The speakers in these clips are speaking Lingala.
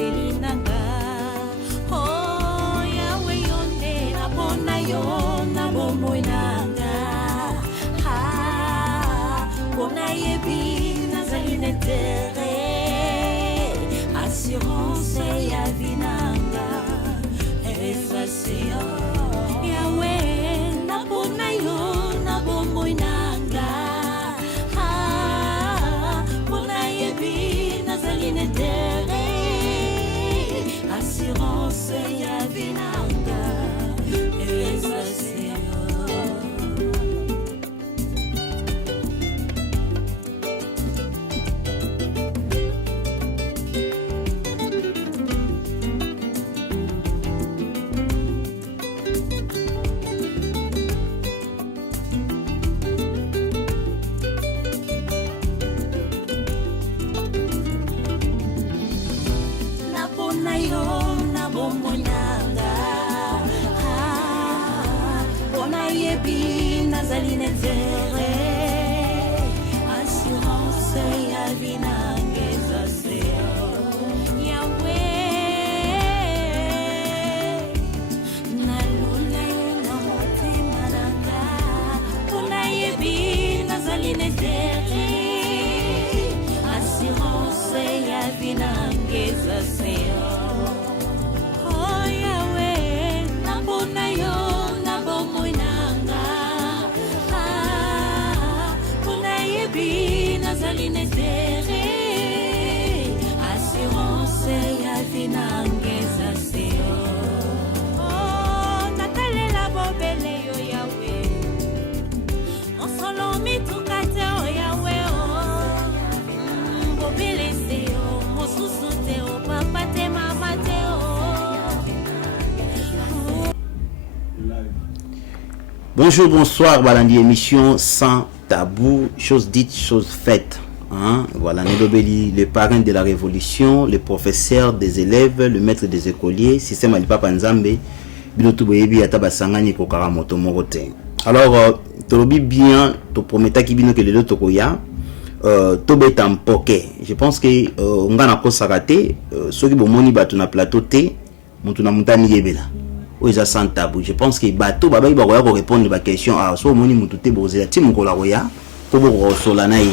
selinanga. Oh yawe yonde napona yo na bomoinanga. Ha bona yebi nazali netere. Assurance ya vinanga. Esa se yawe napona yo na bomoinanga. Assurance ya vinanga. Esa se Bonjour, bonsoir, voilà l'émission sans tabou, chose dite, chose faite. Hein? Voilà, Nélobeli, le parrain de la révolution, le professeur des élèves, le maître des écoliers, système Alipapa Nzambe, Binotu Boyebi Atabasangani Kokaramoto Morote. Alors, Tolobi bien, to prometa ki bino que le tokoya, Tobe Tampoke. Je pense que on a encore sarate, ceux qui bomoni batuna plateau T, Montuna Montani Yebela. Oza sans tabou. Je pense que bateau baba il va répondre à la question à so moni mututé bozela ti mukola roya ko bo solana yi.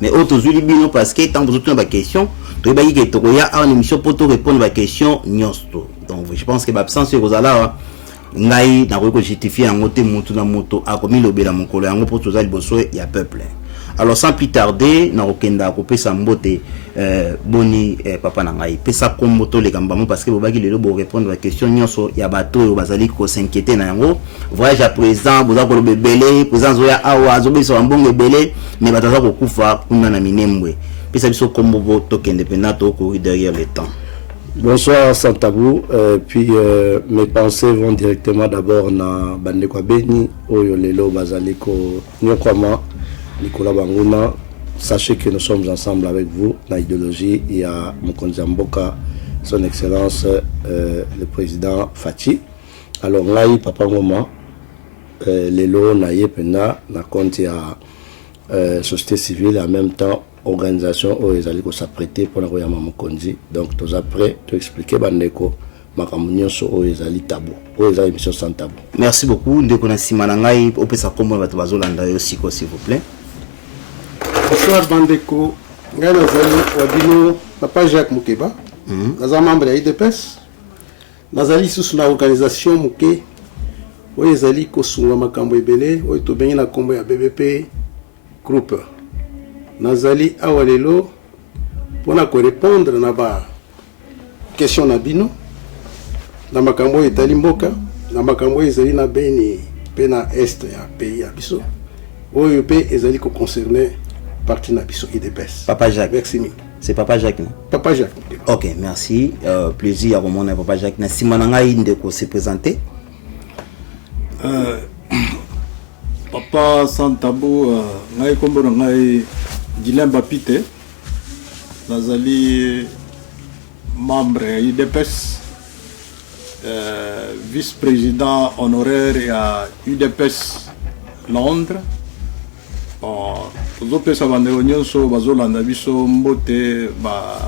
Mais autres zuli bino parce que tant vous ba question, to ba yi ke to roya a une émission pour te répondre à la question nyosto. Donc je pense que l'absence rozala ngai na ko justifier en moté mutu na moto a komi lobela mukolo yango pour toza liboso ya peuple. Alors sans plus tarder, na okenda ko pesa mbote boni papa na ngai pesa komboto le kambamo parce que bobaki lelo bo répondre à la question nyonso ya bato yo bazali ko s'inquiéter na yango voyage à présent boza ko lobebele présence ya awa zo biso mbongo belé mais bataza ko kufa kuna na minembwe pesa biso kombobo to indépendant to ko derrière le temps. Bonsoir sans tabou, puis mes pensées vont directement d'abord na bandeko beni oyo lelo bazali ko nyokwama Nicolas Bangouna, sachez que nous sommes ensemble avec vous dans l'idéologie. Il y a Mokonzi Mboka, son excellence le président Fachi. Alors là, papa Ngoma, Lelo Naye Pena, na compte à société civile et en même temps organisation où ils allaient s'apprêter pour la Royama Mokonzi. Donc tous après, tu expliquer Bandeko. Merci beaucoup. Ndeko na simanangai opesa kombo bato bazolanda yo siko s'il vous plaît. Bonsoir Bandeko. Ngai nazali wabino papa Jacques Mukeba. Naza membre ya IDPS. Nazali sous na organisation muke oyo ezali kosunga makambo ebele oyo tobengi na kombo ya BBP groupe. Nazali awa lelo pona ko répondre na ba question na bino. Na makambo etali mboka na makambo ezali na beni pe na est ya pays ya biso oyo pe ezali ko concerner partie na biso IDPS. Papa Jacques. Merci mille. C'est Papa Jacques, non? Papa Jacques. Ok, merci. Plaisir à remonter Papa Jacques. Na simananga indeko se présenter. Papa sans tabou, ngai kombo ngai Gilemba Pite. Nazali membre IDPS. Vice-président honoraire à UDPS Londres. Bon, tous les savants de l'Union sont bazolanda biso mbote ba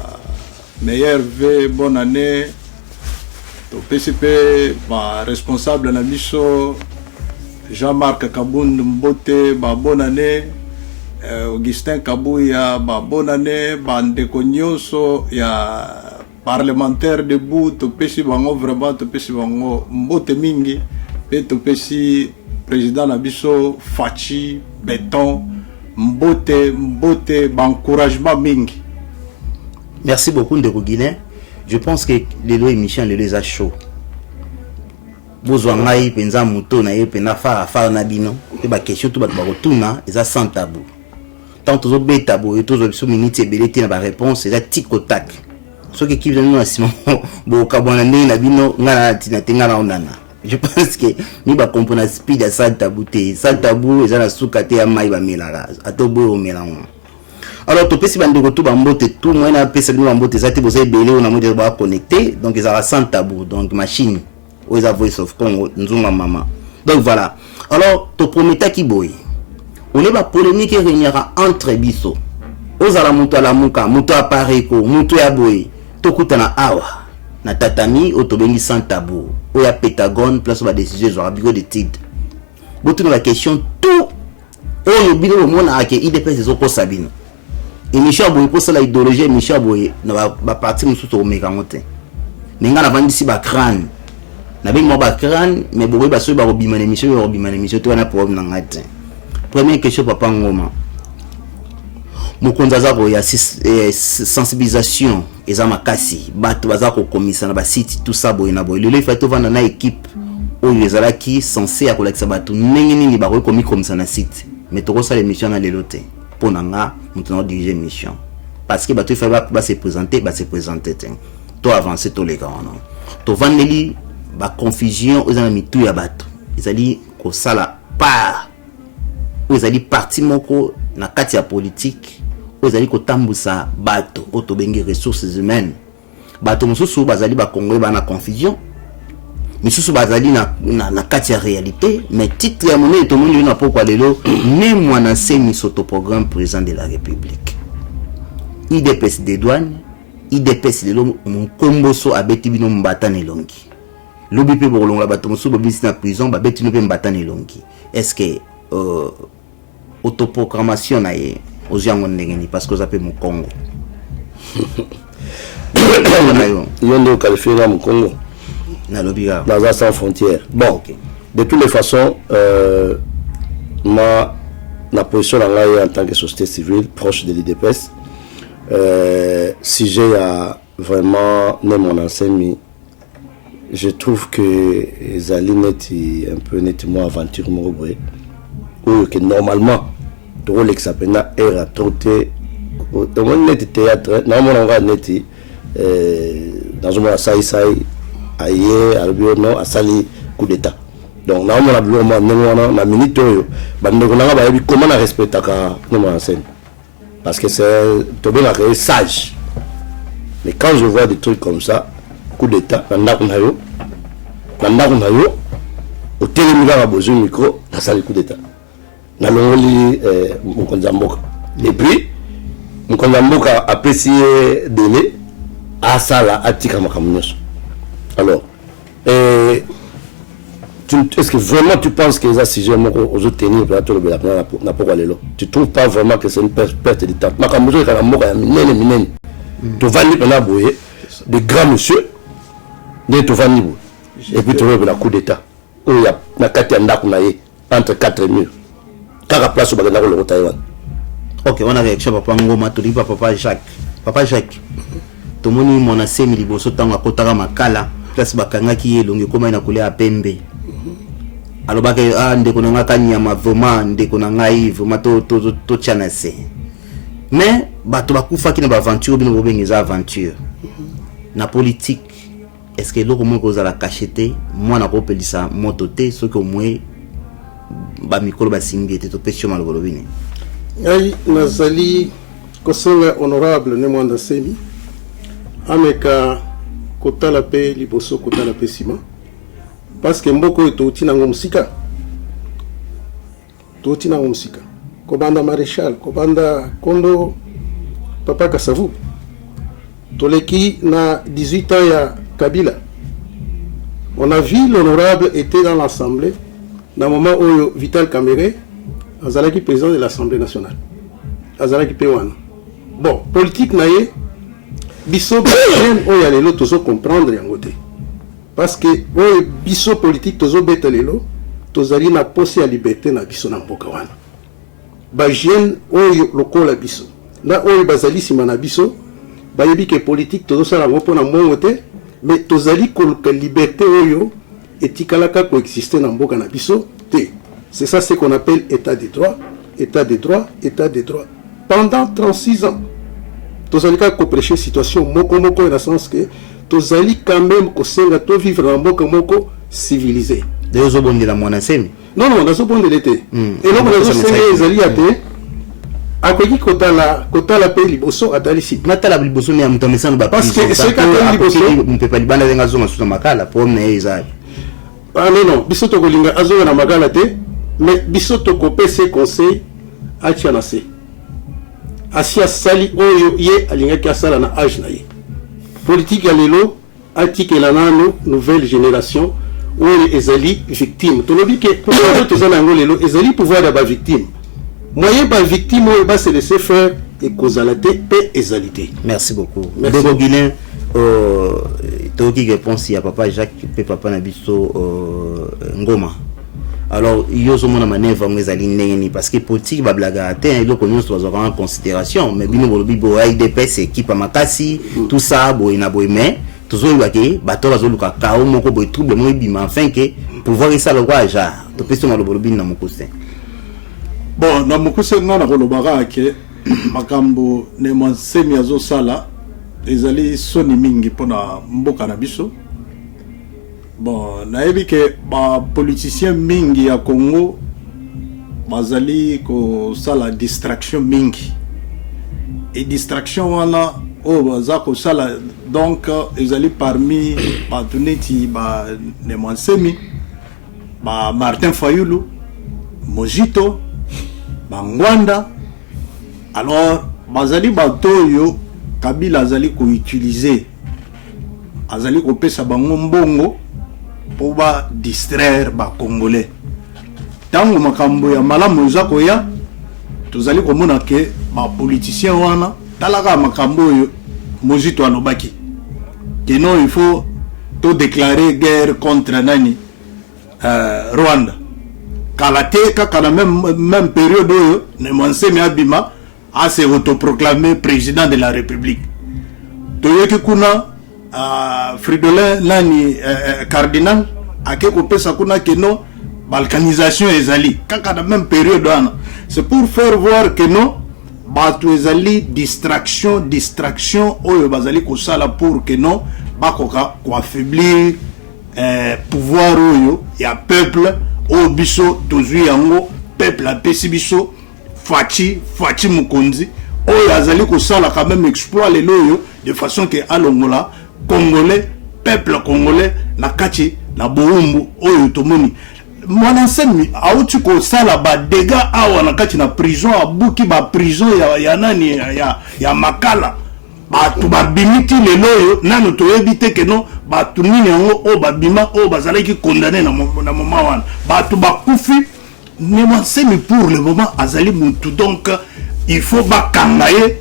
meilleur vœu, bonne année. Au PCP, responsable na biso Jean-Marc Kabound Mbote, bonne année. Augustin Kabouya, bonne année. Ndeko nyonso ya parlementaire debout, topesi bango vraiment, topesi bango Mbote mingi, pe topesi président na biso Fachi Béton Mbote encouragement mingi. Merci beaucoup Ndeko Guiné. Je pense que les lois émissions les a chaud. Besoin ngai penza muto na ye pena fa na bino. Et ba question tout ba retourna, ils a sans tabou. Tant tous autres tabou et tous autres minutes belete na ba réponse, ils a tic au tac. Ce qui vient nous à Simon bo kabona na bino ngana tina tenga na onana. Je pense que ni ba comprendre speed à sans tabou te. Sans tabou ils a la soukate ya mai ba melara. Atobo o melango. Alors tu peux si bande tout bambote tout moi na pesa bino bambote ça te bosé belé on a mode ba connecté donc ils a sans tabou donc machine ou ils a voice of Congo nzunga mama. Donc voilà. Alors to prometa ki boy. On est ba polémique régnera entre biso. Ozala muto ala muka muto apareko muto ya boy to kutana awa na tatami otobengi sans tabou ou ya Pentagone place ba décision sur bureau d'étude. Botu na la question tout oyo bino mona ake IDPS ezoko sabino. Et Michel Boye pour ça la idéologie Michel Boye na ba parti mususu o mekangote. Ninga na vandi si ba crâne. Na bi mo ba crâne mais boye ba so ba robimane Michel to na problème na ngate. Première question papa ngoma. Mukonza za ko ya sensibilisation eza makasi bato baza ko komisa na ba site tout ça boye na boye. Le fait to vanda na équipe oyo ezala ki censé akolakisa bato ndenge nini ba ko komi komisa na site. Mais to ko ça l'émission na lelote. Pour nanga maintenant diriger mission parce que bato il va se présenter to avancer to les gars non to vandeli ba confusion aux amis tout ya bato ezali ko sala par ezali parti moko na kati ya politique ezali ko tambusa bato to bengi ressources humaines bato mususu bazali ba Congo ba na confusion misusu bazali na kati ya réalité mais titre ya monnaie to monde na pourquoi lelo ne mwana semi soto programme président de la République IDPS des douanes IDPS lelo mkomboso abeti bino mbata nelongi lobi pe bolonga bato mususu bobisi na prison babeti no pe mbata nelongi est-ce que autoprogrammation na ye oziango ndengeni parce que zape mu Congo yondo qualifié na mu Congo dans un sans frontières. Bon, okay. De toutes les façons, ma position en tant que société civile, proche de l'IDPS, si j'ai vraiment mon enseignant, je trouve que Zali n'est un peu nettement aventure ou que normalement, tout le s'appelle est rattrapé dans mon théâtre, normalement on va net dans un saï aye albio no asali coup d'état donc na mona blo ma nengwana na minute oyo bande ko nanga ba yebi comment na respectaka no ma enseigne parce que c'est to bien la sage mais quand je vois des trucs comme ça coup d'état na yo au télémila ba besoin micro na sali coup d'état na longoli Mukonza Mboka et puis Mukonza Mboka apprécié délai à sala atika makamunyoso. Alors, est-ce que vraiment tu penses que ça si j'ai mon aux autres tenir pour n'a pas aller là? Tu trouves pas vraiment que c'est une perte de temps? Ma camouflage quand la mort est minée. Tu vas ni pendant boyer des grands monsieur, des tu vas ni et puis tu veux la coup d'état. où il y a na kati ya ndako na ye entre quatre murs kaka place ba ngana ko Taïwan. OK, on a réaction papa Ngoma to lipa papa Jacques. Papa Jacques. To moni mona semi liboso tanga kotaka makala place bakanga ki elongi koma ina kulia pembe. Alobaka ndeko na ngaka nyama vraiment ndeko na ngai vraiment to chanase. Mais bato bakufa ki na ba aventure bino bobengeza aventure. Na politique est-ce que loko moko za la cachete moi na ko pelisa mototé ce que moi ba mikolo ba singete to pesio malobolo bine. Ai nazali kosonga honorable ne mwanda semi ameka kotala pe liboso kotala pe sima parce que mboko eto utina ngomsika to utina ngomsika kobanda maréchal kobanda kondo papa Kasavu Toleki na 18 ans il y a Kabila. On a vu l'honorable était dans l'Assemblée dans le moment où Vital Kamere Azalaki président de l'Assemblée nationale. Azalaki Pewan. Bon, politique naïe, biso bien où il y a les lots tous comprendre en côté. Parce que où biso politique tous bête les lots, tous ali na posé à liberté na biso na mboka wana. Ba jeune où lokola biso. Na où bazali sima na biso, ba yebi que politique tous ça la ngopo na mongote, mais tous ali que liberté où etikalaka coexister na mboka na biso te. C'est ça ce qu'on appelle état de droit, état de droit, état de droit. Pendant 36 ans, tozali ka ko prêcher situation moko moko dans le sens que tozali quand même ko senga to vivre dans mboka moko civilisé. D'ailleurs zo bondi la mwana semi. Non non, na zo bondi l'été. Et donc na zo senga ezali ate akoki kotala pe liboso atali si. Natala liboso mais amutamesa ba parce que c'est quand même liboso on peut pas libana denga zo masuta makala pour na ezali. Ah non, biso to kolinga azo na makala te. Mais biso to kopé ses conseils à Tianase. Asia sali oyo ye alingaki asala na âge na ye. Politique ya lelo atiki la nano nouvelle génération oyo ezali victime. To lobi ke pour to zana ngo lelo ezali pouvoir da ba victime. Moyen ba victime oyo ba se laisser faire et causalité pe ezalité. Merci beaucoup. Debo Guilin toki réponse ya papa Jacques pe papa na biso Ngoma. Alors, il y a une manœuvre parce que politique va blaguer à terre, il y a en considération. Mais bien, il y a des personnes qui sont makasi, tout ça, il y a des mais tout ça, il y a des bateaux, il y a des troubles, mais enfin, pouvoir ça le roi, genre, tu peux se faire le bolobin dans mon côté. Bon, dans mon côté, non, on a que makambo ne mansemi azo sala, les alliés sont mingi pour na mboka na biso. Bon, naebi que ba politicien mingi ya Congo bazali ko sala distraction mingi. Et distraction wana o baza ko sala donc ezali parmi ba tuneti ba Nemansemi, ba Martin Fayulu, Mojito, ba Ngwanda. Alors bazali ba toyo Kabila azali ko utiliser. Azali ko pesa bango mbongo pour distraire les Congolais. Tant que makambo ya malamu eza koya, tozali komona ke ba politiciens wana talaka makambo yo Mojito alobaki. Que non, il faut to déclarer guerre contre nani Rwanda. Kalate kaka na même période oyo Nemansemi Abima a se autoproclamé président de la République. Toyoki kuna Fridolin Nani Cardinal a quelque pesa kuna que non balkanisation ezali kaka na même période ana. C'est pour faire voir que non batu ezali distraction oyo bazali ko sala pour que non bakoka ko affaiblir pouvoir oyo ya peuple o biso tozui yango peuple a pesi biso fachi mukonzi oyo azali ko sala quand même exploit les loyo de façon que alongola Congolais, peuple congolais, na kati, na boumbu, oyo tomoni. Mwana semi, aouti ko sala ba dégâts awa na kati na prison, abuki ba prison ya nani, ya makala. Ba tu ba bimiti le loyo, nanu to éviter que non, ba tu nini yango, o ba bima, o ba zalaki condamné na moment wana. Ba tu ba kufi, Mwana semi pour le moment, azali mutu, donc, il faut ba kangaye,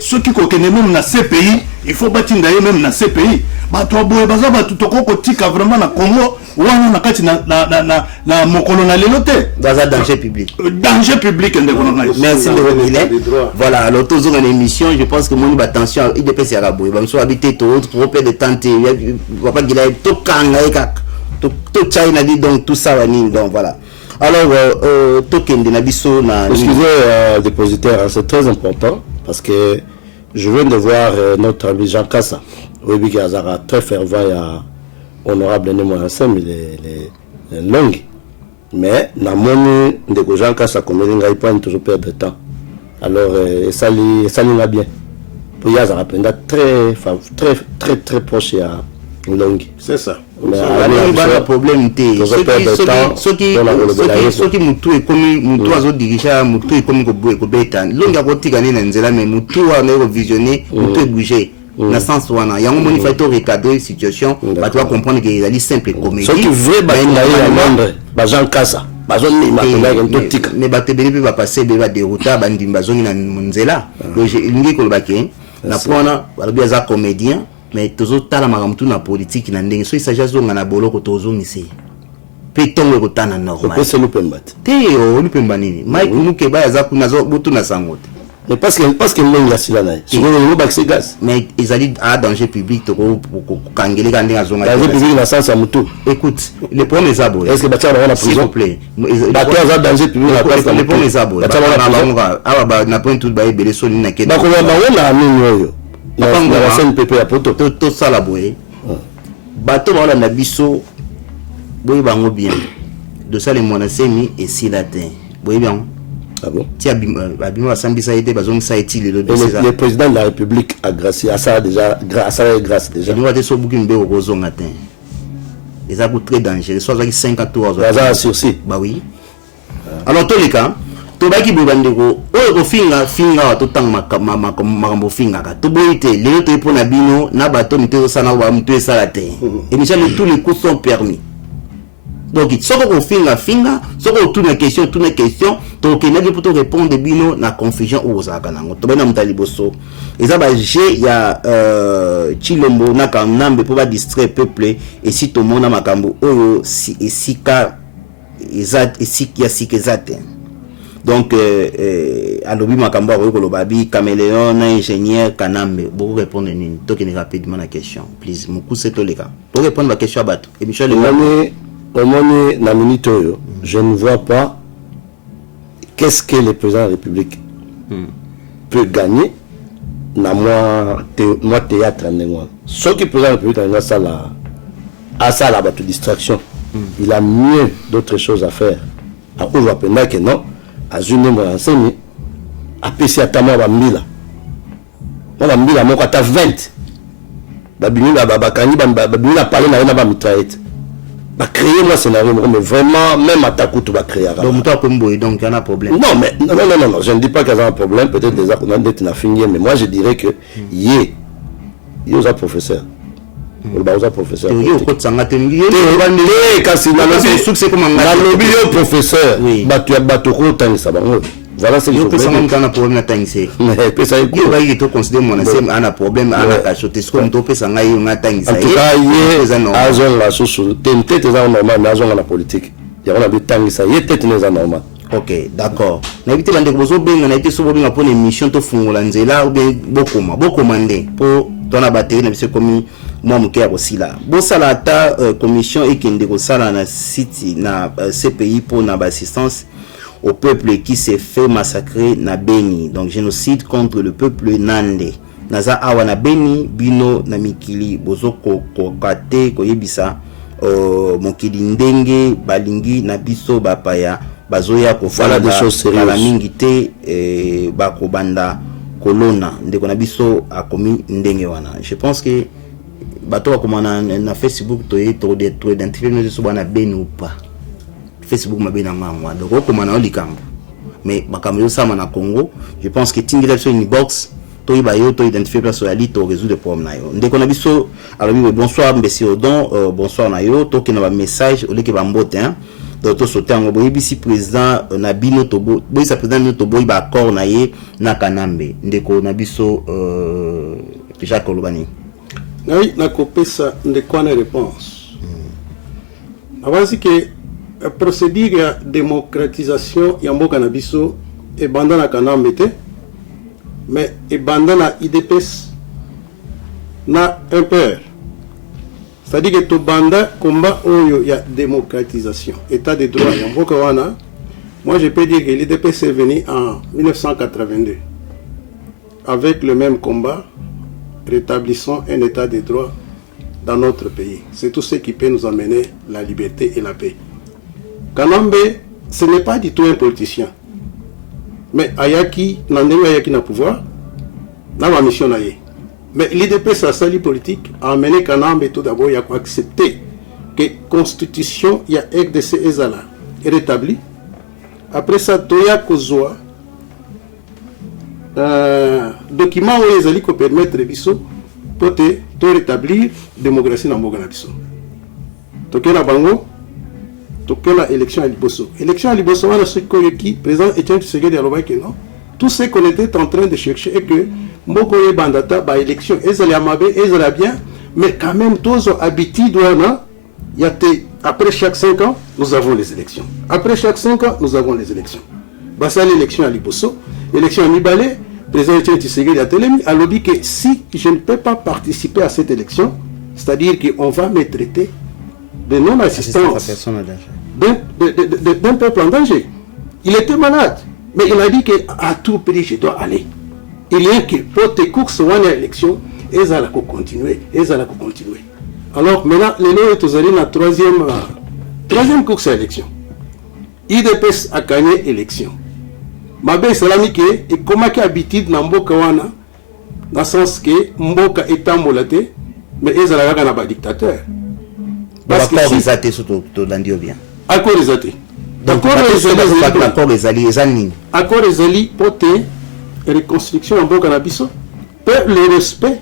ceux qui connaissent même na CPI, il faut batinda même na CPI. Ba to boye baza ba tutoko kotika vraiment na Congo, wana na kati na mokolo na lelote. Dans un danger public. Danger public ndeko. Merci de revenir. Voilà, alors tous en émission, je pense que mon attention, il dépêche à rabouer. Ba so habiter tout autre, trop peu de temps, il va pas qu'il ait tout kangaye kak. Tout China dit donc tout ça wani donc voilà. Alors, token de Nabiso na. Excusez, dépositaire, c'est très important parce que je viens de voir notre ami Jean Kassa, oui, qui a très fervent et honorable Nemansemi, il est long. Mais, dans mon de Jean Kassa, comme il n'a pas toujours perdre de temps. Alors, ça l'a bien. Pour y avoir très proche à Longue. C'est ça. Mais le problème est ceux qui mutu et comme mutu azo diriger mutu et comme ko beta longa ko tika nena nzela mais mutu a ne visionner mutu bouger na sens wana yango moni fait to recadrer situation ba tu comprendre que ezali simple comédie ce qui vrai ba na ya Londres ba Jean Kassa ba zone ni matonga ngento tika mais ba tebeli pe ba passer be ba dérouter ba ndimba zongi na nzela donc ngi ko ba ke na pona ba bien za comédien mais toujours tala makamtu na politique na ndenge so isaja zonga na boloko tozo ngisi pe tongo ko tana normal ko se lupembat te o lupemba nini Mike Mukeba za kuna zo butu na sangote mais parce que l'on a sila na c'est le baxe gaz mais ils allaient à danger public to ko kangele kande na zonga danger public na sens à mutu écoute les premiers abos est-ce que batia na s'il prison vous plaît bato za danger public na place les premiers abos aba na point tout ba ebele so ni na ke ba ko ba wona nini oyo na scène pepe ya poto to sala boye bato ba na biso boye bango bien de ça les monasemi et silatin boye bien. Ah bon? Le président de la République a gracié à ça déjà, grâce déjà. Nous avons beaucoup de choses matin. Et ça coûte très dangereux. Soit 54 heures. Ça sursis. Bah oui. Alors tous les cas, to baki bobandeko o finga to tang makambo finga ka to boite le to pour na bino na bato mito sana wa mito sala te. Et tous les coups sont permis. Donc, si on finga, si on tourne question, donc il y a pour répondre bino na confusion aux akanango. To bana mtaliboso. Et ça il y a Chilombo na kanambe pour pas distraire peuple et si tout le monde a makambo oyo si et si ka ezat et si kia si kezate. Donc alobi makambo oyo ko lobabi caméléon na ingénieur kanambe beaucoup répondre nini. Donc rapidement la question. Please, muku seto leka. Pour répondre la question à bato. Et Michel au moment na minute oyo, je ne vois pas qu'est-ce que le président de la République peut gagner na moi théâtre ndengwa. Ce que le président de la République a ça là de distraction. Il a mieux d'autres choses à faire. A ouvre pendant que non, a june mo enseigner a PC atama ba mbila. Ba mbila moko ata 20. Ba binila ba kani ba binila parler na ba mitraillette. Va créer un scénario, mais vraiment, même à ta coupe, va créer. Donc, il y a un problème. Non, mais non, je ne dis pas qu'il y a un problème, peut-être déjà qu'on a d'être fini, mais moi je dirais que il y a un professeur. Il y a un professeur. Il y a un professeur. Voilà ce que je veux dire. Ok, d'accord. N'habitez pas de gros bien, on a été sauvé pour une émission de Fungolanzela ou bien beaucoup mandé pour ton abatterie, n'a commis moi mon aussi là. Bon salata commission et qui ne sala na site na CPI pour na assistance au peuple qui s'est fait massacrer na Beni. Donc génocide contre le peuple nandé. Naza awa na Beni bino na mikili bozoko kokate koyebisa mokili ndenge balingi na biso bapaya bazoya kofala des choses sérieuses la mingi te bakobanda kolona ndeko na biso akomi ndenge wana. Je pense que bato komana na Facebook to identifier nous so bana Beni ou pas. Facebook m'a bien moi donc comment on dit mais makambo sama na Congo je pense que tingila sur une box to iba yo to identifier place sur la liste to résoudre problème na yo ndeko na biso alors bonsoir mbesi odon bonsoir na yo to ki na ba message au lieu ba mbote hein donc to sauter en boyi bisi président na bino to boyi sa président no to boyi ba accord na ye na kanambe ndeko na biso Jacques Olobani oui na kopesa ndeko na réponse avance que procédure ya démocratisation ya mboka na biso ebanda na kanambe te mais ebanda na IDPS na un père c'est-à-dire que tobanda combat oyo ya démocratisation état de droit ya mboka wana. Moi je peux dire que l'IDPS est venu en 1982 avec le même combat rétablissant un état de droit dans notre pays. C'est tout ce qui peut nous amener la liberté et la paix. Kanambe, ce n'est pas du tout un politicien. Mais Ayaki, Nandemi Ayaki n'a pouvoir, n'a pas mission naïe. Mais l'IDP, sa salle politique, a amené Kanambe tout d'abord à accepter que la constitution, il y a RDC Ezala, est rétablie. Après ça, Toya Kozwa, document où les alliés permettre Bisso, pour te rétablir démocratie dans mboka na biso. Tokela bango, tokela élection à liboso. Élection à liboso wana ce qui président Etienne Tshisekedi alobaki non. Tout ce qu'on était en train de chercher est que mboko ye bandata ba élection ezali amabe ezali bien, mais quand même tous ont habitude wana après chaque 5 ans, nous avons les élections. Après chaque 5 ans, nous avons les élections. Bassa l'élection à Liboso, l'élection à Nibale, le président Etienne Tshisekedi a lobby que si je ne peux pas participer à cette élection, c'est-à-dire qu'on va me traiter de non-assistance d'un peuple en danger. Il était malade, mais il a dit qu'à tout prix, je dois aller. Il y a que pour tes courses, on a l'élection, et ça va continuer, Alors maintenant, les lois sont allés dans la troisième course à l'élection. IDPS a gagné l'élection. Mabe Salami et comment qui habite dans Mboka wana, dans le sens que Mboka est ambolate, mais ils ont un dictateur. Parce que ils ont été surtout l'andio bien. Accord les athées. D'accord les alliés pour la reconstruction en Mboka Nabiso, pour le respect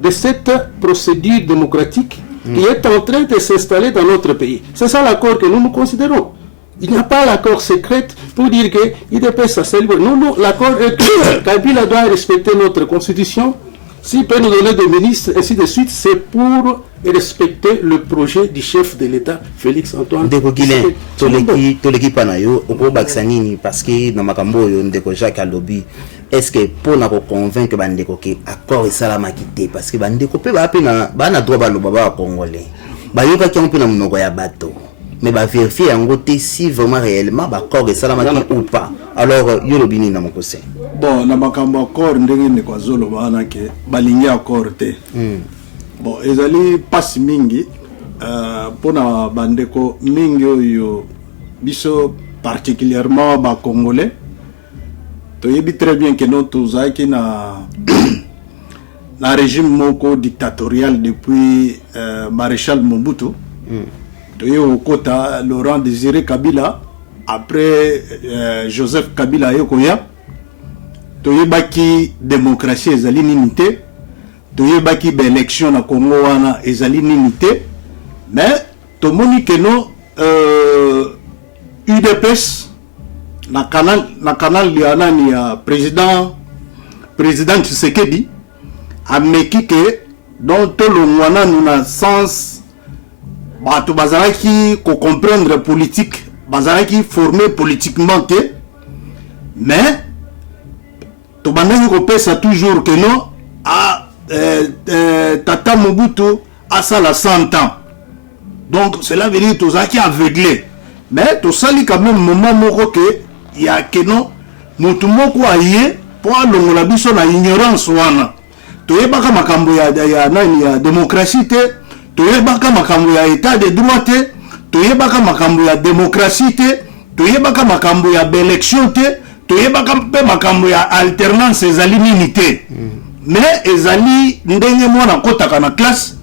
de cette procédure démocratique qui est en train de s'installer dans notre pays. C'est ça l'accord que nous considérons. Il n'y a pas l'accord secret pour dire que l'IDPS a célébré. Non, l'accord est que Kabila doit respecter notre constitution. S'il peut nous donner des ministres, ainsi de suite, c'est pour respecter le projet du chef de l'État, Félix Antoine. Ndeko Guilain, toleki panayo, oko baksanini, parce que dans Makambo, Ndeko Jacques Alobi, est-ce que pour nous convaincre que Ndeko ke accord et salama quitté, parce que Ndeko pe ba pena ba na droit ba lo baba congolais. Ba yoka ki on pe na monoko ya bateau. Mais va vérifier en côté si vraiment réellement accord et salama ou pas. Alors yolobini na mokose. Bon, na makambo accord ndenge ne kwa zolo bana ke balingi accord te. Bon, ezali passe mingi pona bandeko mingi oyo biso particulièrement ba congolais. To yebi très bien que nous tozaki na na régime moko dictatorial depuis maréchal Mobutu. Au Kota, Laurent Désiré Kabila, après Joseph Kabila Yokoya, Toye Baki démocratie ezali ninité, Toye Baki élection na Congo wana ezali ninité, mais tomoni que no UDPS na canal liana ni président Tshisekedi a meki que dans tout le mwana nous sens bato bazalaki ko comprendre politique bazalaki formé politiquement te mais to bandaki ko pesa toujours que non tata Mobutu a ça la 100 ans donc cela veut dire tozaki aveuglé mais to sali quand même moment moko que y a que non mutu moko aye po alongola biso na ignorance wana to yebaka makambo ya démocratie te toyebaka makambo ya état de droit te toyebaka makambo ya démocratie te toyebaka makambo ya élection te toyebaka mpe makambo ya alternance ezali nini te mais ezali ndenge mwana kotaka na classe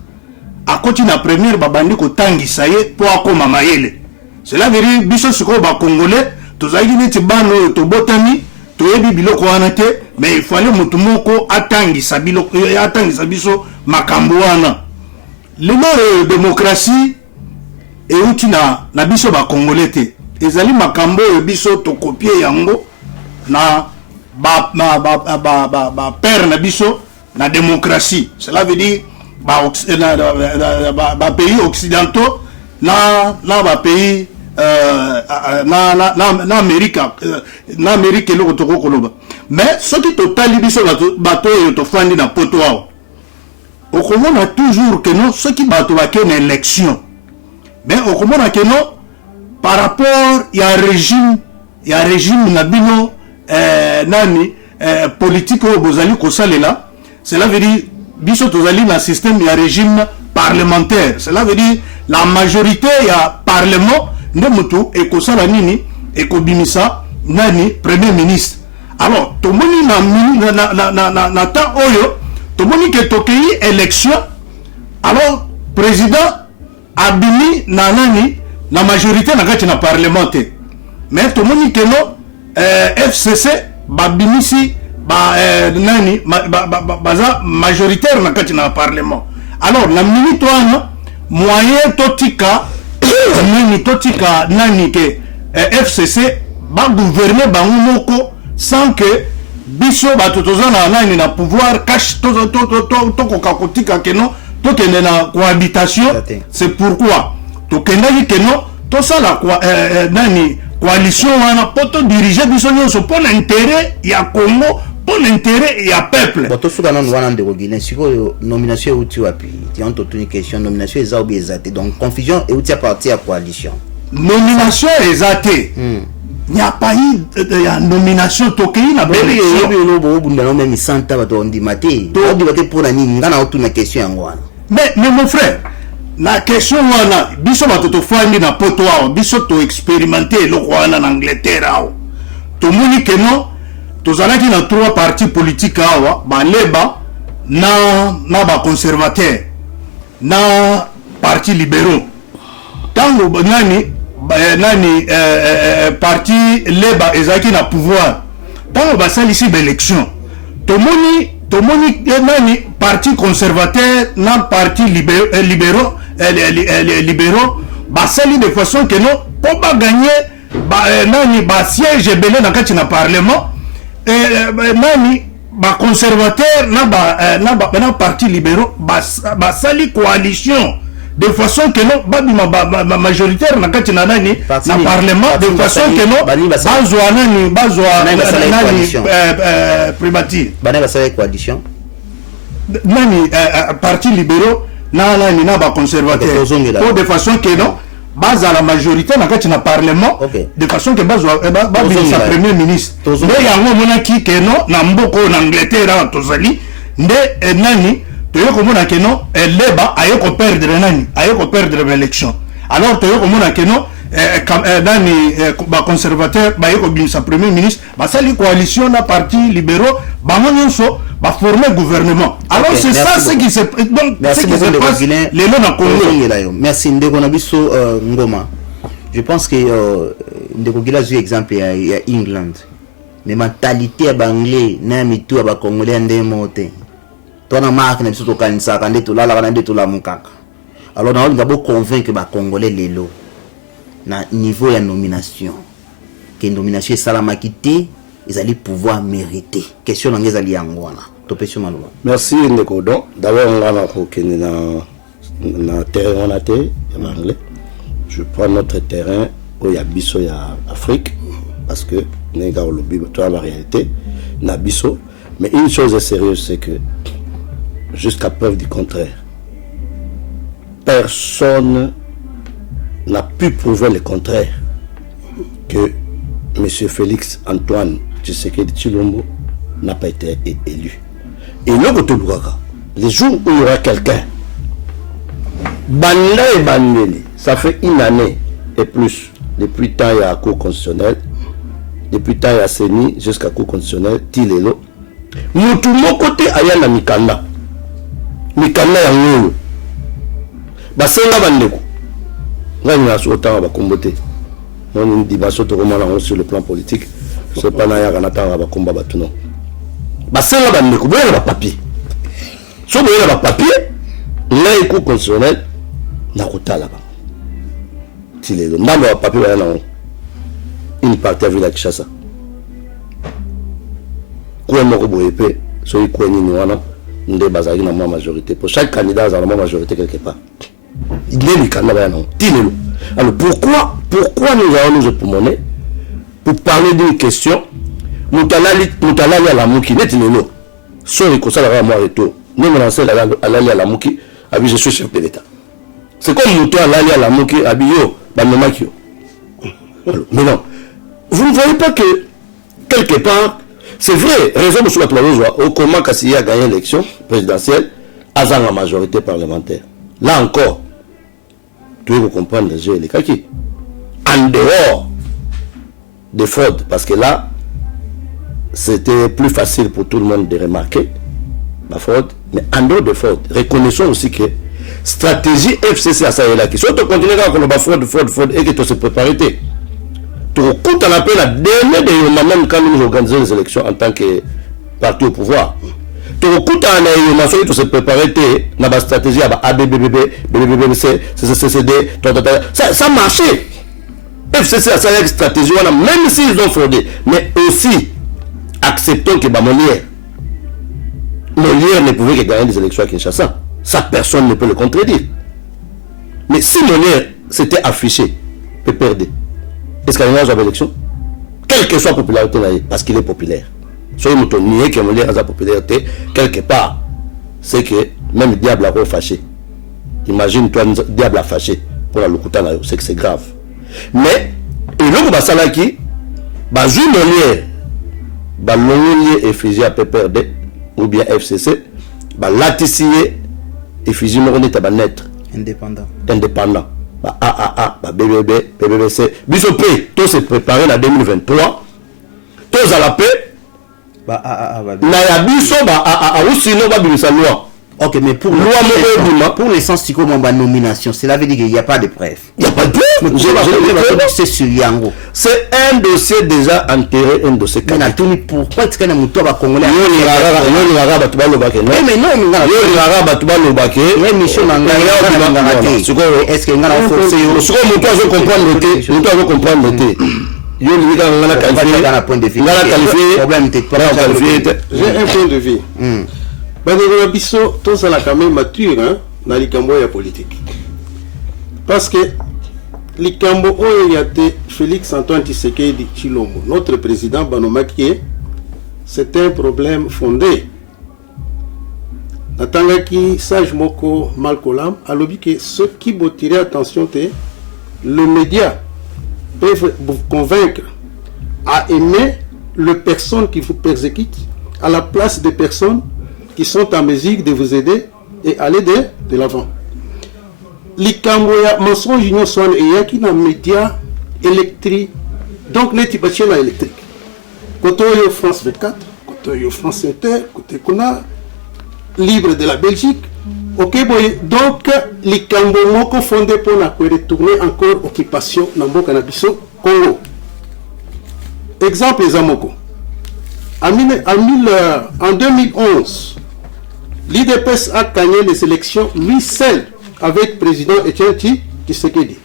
akoti na première babandi kotangisa ye po akoma mayele cela veut dire biso sikoyo bacongolais tozalaki neti bana oyo tobotami toyebi biloko wana te mais il fallait motu moko atangisa biso makambo wana le démocratie et utina na biso ba congolais te ezali makambo e biso to copier yango na ba père na biso na démocratie cela veut dire ba pays occidentaux na ba pays na Amérique le toko koloba mais ce qui totali biso bato yo to fandi na poto wao on a toujours que non ceux qui battent une élection mais on a que non par rapport il y a un régime nabino nani politique au bozali ko salela cela veut dire biso tozali na système il y a régime parlementaire cela veut dire la majorité il y a parlement ndemutu et ko sala nini et ko bimisa nani premier ministre alors to moni na ta oyo tout le monde qui est au élection, alors président abimi nanani la majorité n'a pas parlementaire. Mais tout le monde qui est FCC babimisi nani baza majoritaire na kati na parlement. Alors la minute wana moyen totika nini totika nani ke FCC ba gouverner bango moko sans que biso bato tozana nani na pouvoir cache to kokakotika keno to kende na cohabitation. C'est pourquoi to kendaki keno to sala nani coalition wana poto diriger biso nyonso pour l'intérêt ya Congo, pour l'intérêt ya peuple. Bato suka non wana ndeko Guilin siko nomination uti wapi ti on toute une question nomination eza ou ezate donc confusion et uti à partir à coalition nomination ezate. Il n'y a pas eu de nomination tokei na élection. Mais mon frère, la question wana biso bato fandi na poto awo biso to expérimenter le roi en Angleterre awo. To moni que non, tozalaki na 3 partis politiques awa, ba leba na ba conservateur, na parti libéraux. Tango nani parti leba ezaki na pouvoir tango basalisi l'élection tomoni nani parti conservateur na parti libéraux basali de façon que non pour pas gagner nani siège belé na kati na parlement nani conservateur na parti libéraux basali coalition de façon que non ma majoritaire na kati na nani na parlement de façon que non bazwa nani primature bana basala coalition nani parti libéraux na nani na ba conservateur de façon que non baza la majorité na kati na parlement de façon que bazwa sa premier ministre nde yango mona ki que non na mboko na Angleterre tozali nde nani toyo komona que non leba ayeko perdre nani ayeko perdre l'élection alors toyo komona que non nani ba conservateur bayeko bin sa premier ministre basali coalition na parti libéraux bango nyonso ba former gouvernement alors c'est ça ce qui se donc ce qui se passe les lois na Congo. Merci ndeko na biso ngoma. Je pense que ndeko gila zu exemple ya England mais mentalité ya banglais na mitu ba congolais ndemote tona marque na biso to kanisa kande to lala kana ndeto la mukaka alors na on va convaincre ba congolais lelo na niveau ya nomination que nomination salamaki te ezali pouvoir mériter question na ngeza li yango wana to pesio maloba. Merci ndeko don d'abord on va kokene na terrain on a te en anglais je prends notre terrain au ya biso ya Afrique parce que nega olobi toi la réalité na biso mais une chose est sérieuse c'est que jusqu'à preuve du contraire, personne n'a pu prouver le contraire que M. Félix Antoine Tshisekedi Tshilombo n'a pas été élu. Et les jours où il y aura quelqu'un, Banda et Bandeli, ça fait une année et plus, depuis temps il y a la Cour constitutionnelle, depuis temps il y a Seni jusqu'à la Cour constitutionnelle, Tilelo, Moutou mon côté Ayana Mikanda. Mikanda ya ngolo basenga bandeko ngani na sota ba kombote on dit basoto comment là sur le plan politique c'est pas na ya kana ta ba komba batuno basenga bandeko boye ba papier so boye ba papier na iko constitutionnel na kotala ba tilelo ndamba ba papier ba na une partie avec la Kinshasa ko mo boye pe so iko ni wana nde bazali na majorité pour chaque candidat a la majorité quelque part il est le candidat non tinelo alors pourquoi nous allons nous opposer pour parler d'une question mutalali à la muki netinelo so ko sala ka moi retour nous me lancer à la muki abi je suis chef de l'état c'est comme muto à la muki abi yo ba memakio mais non vous ne voyez pas que quelque part c'est vrai, raison de la clause, au comment Kassia a gagné l'élection présidentielle, à la majorité parlementaire. Là encore, tu veux comprendre les jeux et les kaki. En dehors des fraudes, parce que là, c'était plus facile pour tout le monde de remarquer la fraude, mais en dehors des fraudes, reconnaissons aussi que stratégie FCC à ça et là, qui sont au continent quand on a fraude, et que tu se prépares. Tu comptes à la peine à dernier de même quand nous organisons les élections en tant que parti au pouvoir. Tokuta na nation to se préparer na ba stratégie à ABBB, BBBC, CCCD, ça marchait. FCC a sa stratégie, même s'ils ont fraudé, mais aussi acceptons que Molière ne pouvait que gagner des élections à Kinshasa. Ça, personne ne peut le contredire. Mais si Molière s'était affiché, peut perdre. Est-ce qu'il y a une élection? Quelle que soit la popularité, parce qu'il est populaire. Soyez nier que Molière a sa popularité, quelque part, c'est que même le diable a fâché. Imagine-toi, le diable a fâché pour la locuta, c'est que c'est grave. Mais, et l'homme Basalaki, Bazou Molière, Balongolier et fusil à PPRD, ou bien FCC, Latissier et fusil Moroni Tabanet. Indépendant. AAA, BBB, BBBC. Bisopé, tout s'est préparé en 2023. Tous à la paix. Nayabiso, aussi, non, loi. Ok, mais pour l'essence, c'est comme ma nomination. Cela veut dire qu'il n'y a pas de preuve. Il n'y a pas de preuve. C'est sur Yango. C'est un dossier déjà enterré, un dossier caduc. Pourquoi est-ce qu'il y a un mouton congolais? Mais non, est-ce qu'il y a un forcé? J'ai un point de vue. Bandeko biso tous à la quand même mature dans les cambo ya politique. Parce que les cambo oyate Félix Antoine Tshisekedi Tshilombo, notre président Banomaki, c'est un problème fondé. Natangaki sage moko Malkolam a lobby que ceux qui vont tirer attention le média peuvent vous convaincre à aimer les personnes qui vous persécutent à la place des personnes qui sont en mesure de vous aider et aller de l'avant. Les Camboya mensonge union son et qui dans médias électriques donc les types électriques. Côté France 24, côté France Inter, côté Kuna libre de la Belgique. Ok boy donc les Camboya sont fondés pour retourner encore occupation dans Mboka na biso Congo. Exemple Zamoko. En 2011, l'IDPS a gagné les élections lui seul avec le président Etienne Tshisekedi.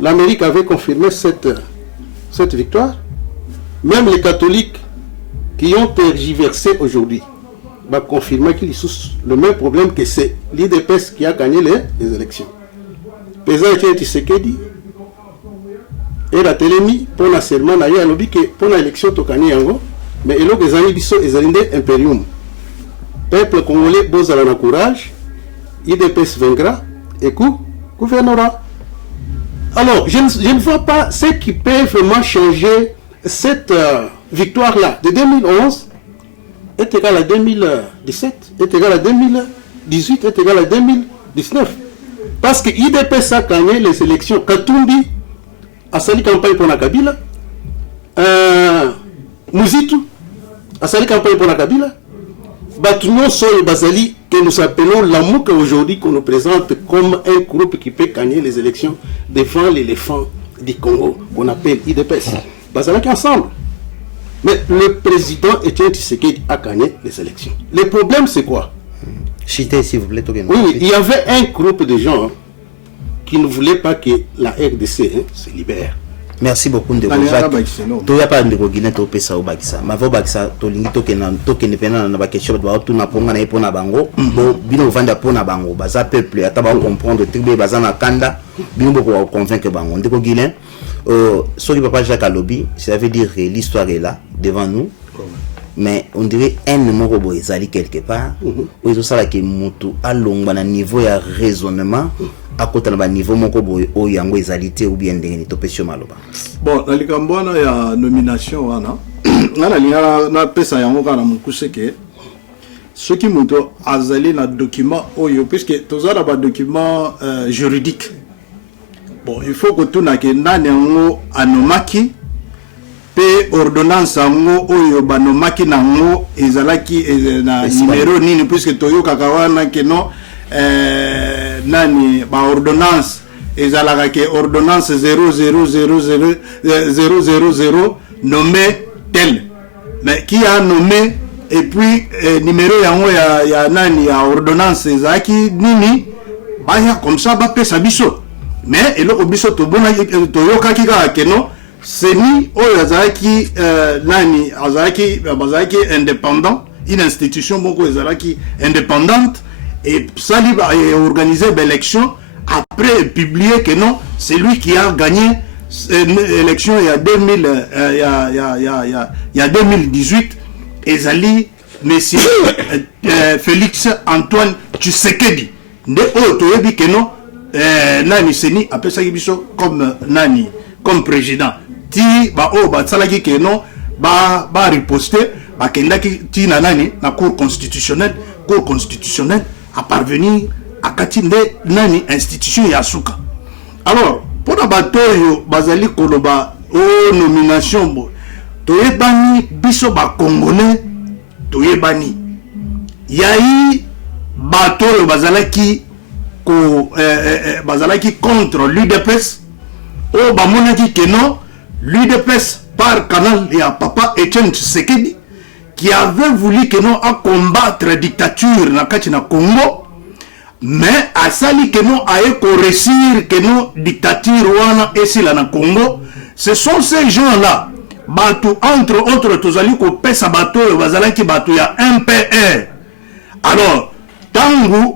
L'Amérique avait confirmé cette victoire. Même les catholiques qui ont tergiversé aujourd'hui va confirmer qu'il y a le même problème que c'est l'IDPS qui a gagné les élections. Le président Etienne Tshisekedi et la télémie pour la serment a lobby que pour l'élection to gagné yango mais il y a des années biso ezalinde imperium. Peuple congolais bozala na courage, IDPS vaincra et gouvernera. Alors, je ne vois pas ce qui peut vraiment changer cette victoire-là de 2011 est égal à 2017, est égal à 2018, est égal à 2019. Parce que IDPS a gagné les élections. Katumbi a sali campagne pour la Kabila. Muzitu a sali campagne pour la Kabila. Batunion Sol Bazali, que nous appelons l'AMOUK aujourd'hui, qu'on nous présente comme un groupe qui peut gagner les élections devant l'éléphant du Congo, qu'on appelle IDPS. Bazali ensemble. Mais le président Etienne Tshisekedi a gagné les élections. Le problème, c'est quoi? Chitez, s'il vous plaît. Oui, il y avait un groupe de gens qui ne voulaient pas que la RDC se libère. Merci beaucoup de vous. Toya pas de Guinée to pesa obakisa. Mavo bakisa to lingi to kenepena na ba question ba to na ponga na epona bango. Bo bino vanda pona bango. Baza peuple ata ba comprendre tribe baza na kanda. Bino ko convaincre bango. Ndeko Guinée soki papa Jacques Alobi, ça veut dire que l'histoire est là devant nous. Mais on dirait un numéro boy zali quelque part. Ozo sala ke mutu alongba na niveau ya raisonnement. À côté de niveau moko boy o yango ezalité ou bien ndenge ni topesio maloba. Bon, na likambo na ya nomination wana. Ngana linga na pesa yango kana mukuse ke ce qui muto azali na document oyo puisque tozala ba document juridique. Bon, il faut que tout na ke ndane ngo anomaki pe ordonnance ngo oyo banomaki nango ezalaki na numéro nini puisque toyo kakawana ke no nani ba ordonnance ezalaka ke ordonnance 00000 nommé tel mais qui a nommé et puis numéro yango ya nani ya ordonnance ezaki nini baya comme ça ba pesa biso mais eloko biso tobona toyokaki kaka keno seni oyo azalaki nani azalaki indépendant, une institution moko ezalaki indépendante et sali et organiser l'élection après publier que non c'est lui qui a gagné l'élection il y a 2018 ezali monsieur Félix Antoine Tshisekedi nde oyo toyebi que non nani seni apesaki biso comme nani comme président ti ba o ba salaki que non ba riposter ba kendaki ti na nani na cour constitutionnelle à parvenir à katinde nani institution ya suka. Alors pour la bataille bazali koloba o nomination bo toyebani biso ba congolais toyebani yayi bato bazalaki ko bazalaki contre l'UDPS o bamonaki que non l'UDPS par canal ya papa Etienne Tshisekedi qui avait voulu que non à combattre la dictature na kati na Congo mais à sali que non a réussir que non dictature wana esila na Congo. Ce sont ces gens là bato entre autres tozali ko pesa bato bazalaki bato ya MPR. Alors tangu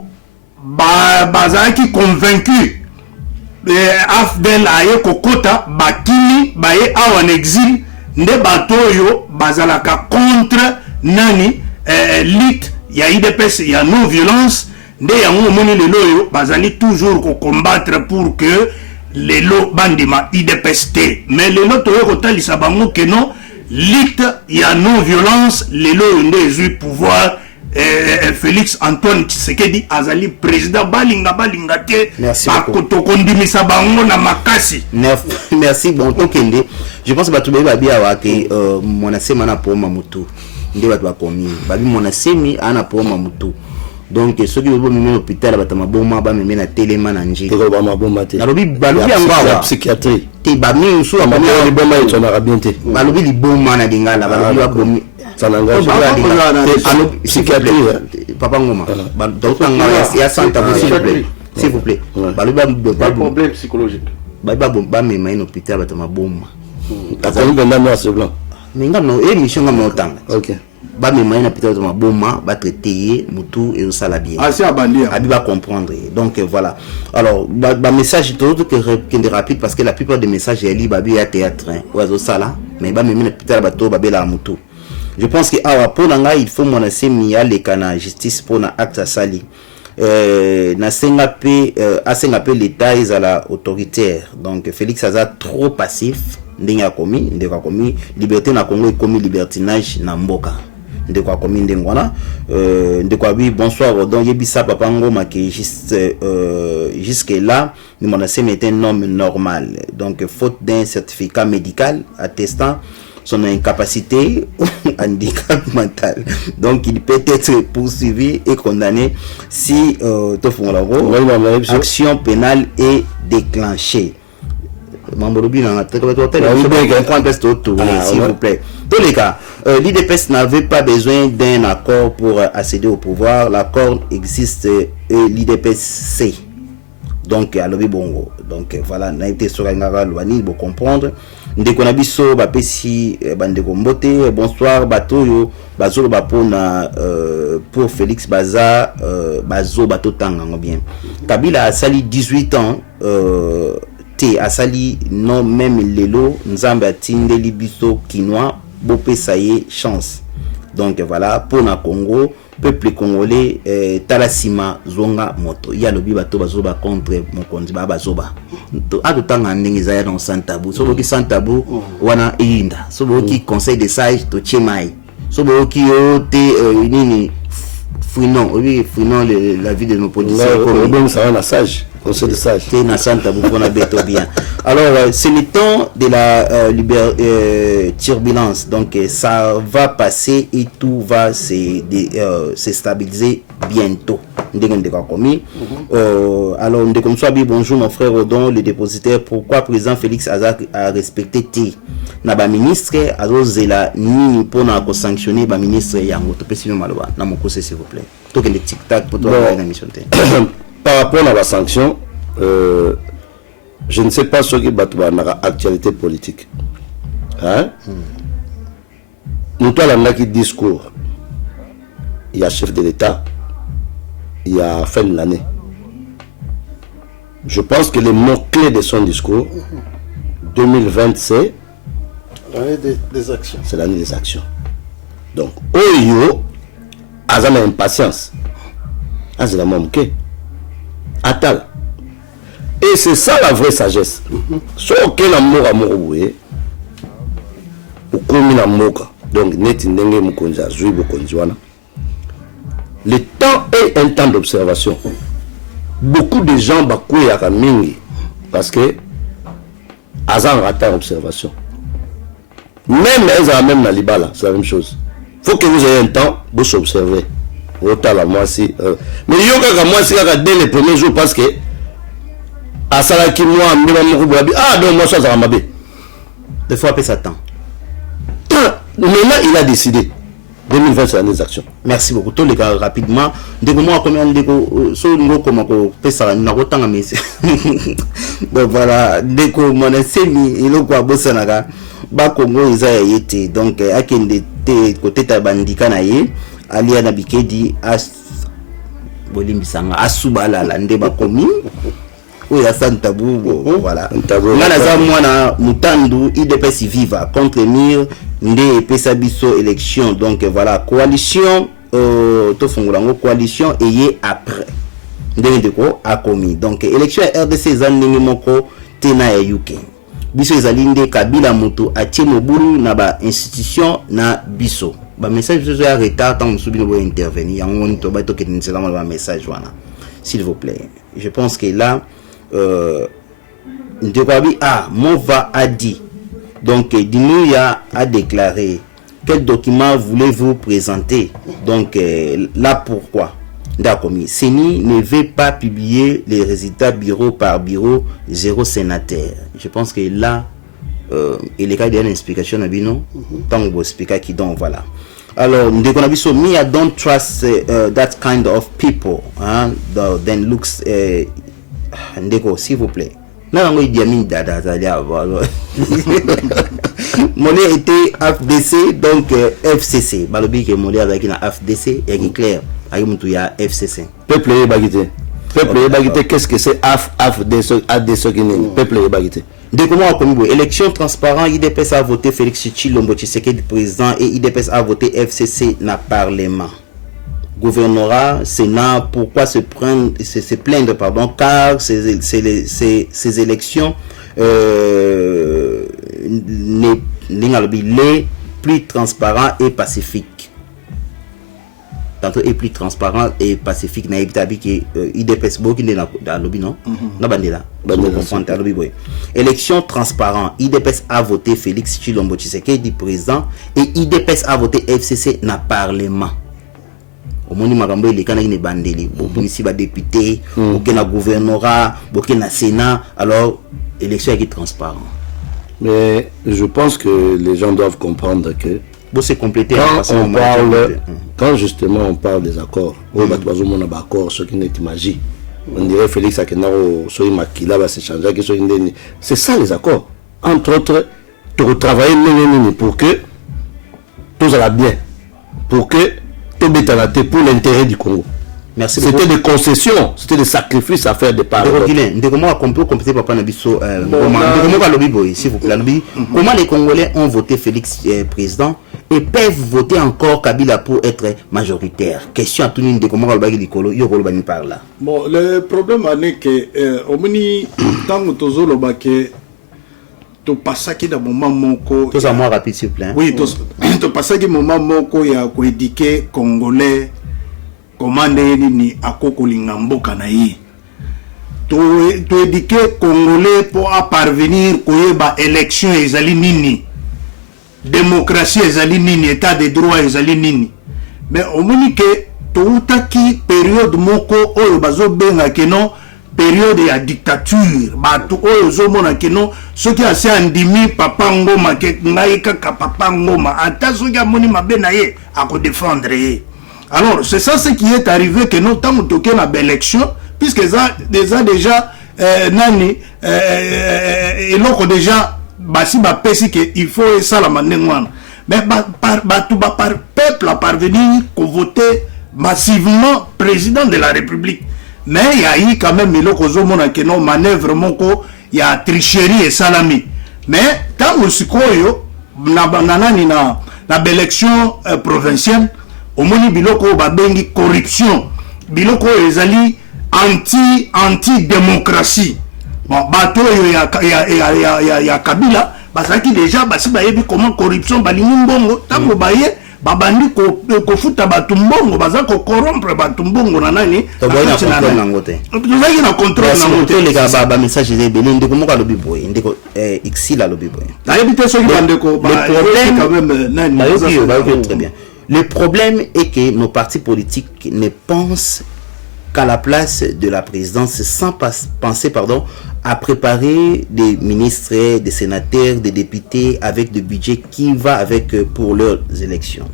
bazalaki convaincu Afdel aye kokota bakini baye awa en exil nde bato yo bazalaka contre nani lit ya IDPS ya non violence nde yango moni lelo yo bazali toujours ko combattre pour que lelo bandima IDPS te mais lelo to yo kotalisa bango que non lit ya non violence lelo nde ezui pouvoir Félix Antoine Tshisekedi azali président balinga te bakotokondimisa bango na makasi. Merci bon tokende. Je pense que tu bien wa que monasema na po mamutu nde watu bakomi babi monasemi ana po mamutu donc ceux qui vont mener l'hôpital batama boma ba meme na telema na nji ko ba maboma te balobi angwa psychiatrie te ba mi nsu ba li boma eto na rabinte balobi li boma na dingala balobi ba bomi psychiatrie papa ngoma docteur ngoma ya santa s'il vous plaît balobi ba problème psychologique ba meme na hôpital batama boma atali benda noir c'est blanc minga no émission ngama otanga OK ba mema na peut-être ma boma ba traiter mutu et ça la bien assez abandia abi va comprendre donc voilà. Alors ba message tout que de rapide parce que la plupart des messages est libre ba théâtre oiseau ça là mais ba mema peut-être ba to ba bela mutu. Je pense que awa pour nga il faut mon asemi ya le kana justice pour na acte sali na senga pe asenga pe l'état is à la autoritaire donc Félix Aza trop passif ndinga komi liberté na Congo komi libertinage na mboka ndeko komi ndengwana ndeko oui bonsoir donc yebisa papa ngoma que jusque là nous mon asemi était un homme normal donc faute d'un certificat médical attestant son incapacité ou handicap mental. Donc il peut être poursuivi et condamné si action pénale est déclenchée. S'il vous plaît. Dans les cas, l'IDPS n'avait pas besoin d'un accord pour accéder au pouvoir. L'accord existe et l'IDPS sait. Donc à l'objet bongo. Donc voilà, n'a été sur un loani pour comprendre. Ndeko na biso ba pesi bandeko mbote bonsoir batoyo bazolo bapona pour Félix Baza bazo bato tanga bien. Kabila a sali 18 ans te a sali non même lelo nzambe atinde libiso kinwa bopé saye chance. Donc voilà pour na Congo peuple congolais talasima zonga moto ya lobi bato bazoba contre mokonzi bazoba to atotanga ndenge za dans sans tabou so boki sans tabou wana inda so boki conseil de sage to chemai so boki te nini fouinons la vie de nos politiciens comme ça on a sage conseil de sage. C'est une Santa Boufona Beto bien. Alors, c'est le temps de la turbulence. Donc, ça va passer et tout va se stabiliser bientôt. Alors, bonjour mon frère Odon, le dépositaire. Pourquoi président Félix Azak a respecté T? Naba ministre Azozela ni pour sanctionner ba ministre Yango. Topesi no maloba. Na mokose s'il vous plaît. Tout que les tic-tac pour toi la mission. Par rapport à la sanction, je ne sais pas ce qui est l'actualité politique. Hein? Nous avons un discours. Il y a chef de l'État, il y a fin de l'année. Je pense que les mots-clés de son discours, 2020, c'est l'année des actions. C'est l'année des actions. Donc, Oyo, Azan a impatience. Azan a manqué. Atal. Et c'est ça la vraie sagesse. So aucun amour oui. Ou comme une amour. Donc net ndenge mukonza zui bokonzwana. Le temps est un temps d'observation. Beaucoup de gens bakouya ka mingi parce que azan rata observation. Même même na libala, c'est la même chose. Faut que vous ayez un temps pour s'observer. Autant la moi si mais yo ka moi si ka dès les premiers jours parce que asala ki moi mbima moko bobi donc moi ça va mabé. Des fois après ça temps. Maintenant il a décidé 2020 c'est l'année des actions. Merci beaucoup. Tous les gars rapidement. Dès que moi combien de so ngo comment ko pesa na kotanga mais bon voilà dès que mon semi il ko bossa naka ba Congo isa yete donc akende te côté tabandika na ye alia na bikedi as bolimbisanga asubala la ndeba komi ou ya Santa Boubou voilà ngana za mwana mutandu IDPS viva contre mur nde pesa biso élection donc voilà coalition to fungulango coalition eye après ndenge ko akomi donc élection RDC zaningi moko tena ya UK biso ezalinde Kabila mutu atie mobulu na ba institution na biso ba message biso ya retard tant musubi no intervenir yango ni to ba to ketinzela ma message wana s'il vous plaît. Je pense que là Ndekwabi Mova a dit donc Dinouya a déclaré quel document voulez-vous présenter donc là pourquoi d'accord Seni ne veut pas publier les résultats bureau par bureau 0 sénateur. Je pense que là il y a une explication à Bino tant que vous expliquez qui donc voilà. Alors, me I don't trust that kind of people then looks Ndeko, s'il vous plaît. Là, on dit Amin Dada, Molé était FDC, donc FCC. Balobi que Molé avec une FDC et clair. Aïmoutou ya FCC. Peuple et bagité. Peuple et bagité, qu'est-ce que c'est AFDC qui n'est peuple et bagité. Dès comment comme élection transparente, IDPS a voté Félix Tshilombo Tshisekedi président et IDPS a voté FCC na parlement. Gouvernorat, Sénat, pourquoi se plaindre, pardon, car ces élections les plus transparents et pacifiques. Tantôt est plus transparent et pacifique na ebitabi que IDPS boki na lobby non na bandela comprendre lobby boy élection transparent IDPS a voté Félix Tshilombo Tshisekedi président et IDPS a voté FCC na parlement. Au moins makambo il kana ine bandeli ici ba député aucun gouvernorat aucun sénat alors élection est transparent. Mais je pense que les gens doivent comprendre que quand justement on parle des accords, ceux qui n'est magie, on dirait Félix Akenaro, c'est ça les accords. Entre autres, de travailler pour que tout aille bien, pour que tout soit pour l'intérêt du Congo. Merci. C'était des concessions, c'était des sacrifices à faire de part. Comment les Congolais ont voté Félix président et peuvent voter encore Kabila pour être majoritaire? Question à tout le monde. Comment on va par là? Bon, le problème est que au mini tant que tous les baquets to pasaki da moment moko. Tout ça moi rapide s'il vous plaît. Oui, to pasaki moment moko ya ko éduquer Congolais. Comment ni akoko lingamboka na ye to éduquer Congolais pour parvenir à élection ezali nini, démocratie ezali nini, état de droit ezali nini. Mais au moins que toutaki période moko oyo bazo benga que non période ya dictature bato oyo zo mona que non ce qui a se andimi papa ngoma ke ngai kaka papa ngoma ata so ya moni mabe na ye a ko défendre ye. Alors c'est ça ce qui est arrivé que non tant toke na élection puisque ça déjà nani eloko déjà basi ba pesi que il faut ça la manengwana. Mais par peuple à parvenir qu'on voter massivement président de la République. Mais il y a eu quand même que non manœuvre moko, il y a tricherie et salami. Mais tant que sikoyo na élection provinciale, au moins biloko ba bengi corruption, biloko ezali anti démocratie. Bon bato ya Kabila basaki déjà basi bayebi comment corruption balingi mbongo tango baye babandi ko futa batumbongo baza ko corrompre batumbongo na nani to boy na contrôle nangote tozaki na contrôle nangote les gars ba message de belé ndeko moka lobi boy ndeko xila lobi boy nayebi te soki bandeko ba problème quand même nani très bien. Le problème est que nos partis politiques ne pensent qu'à la place de la présidence sans penser à préparer des ministres, des sénateurs, des députés avec des budgets qui va avec pour leurs élections.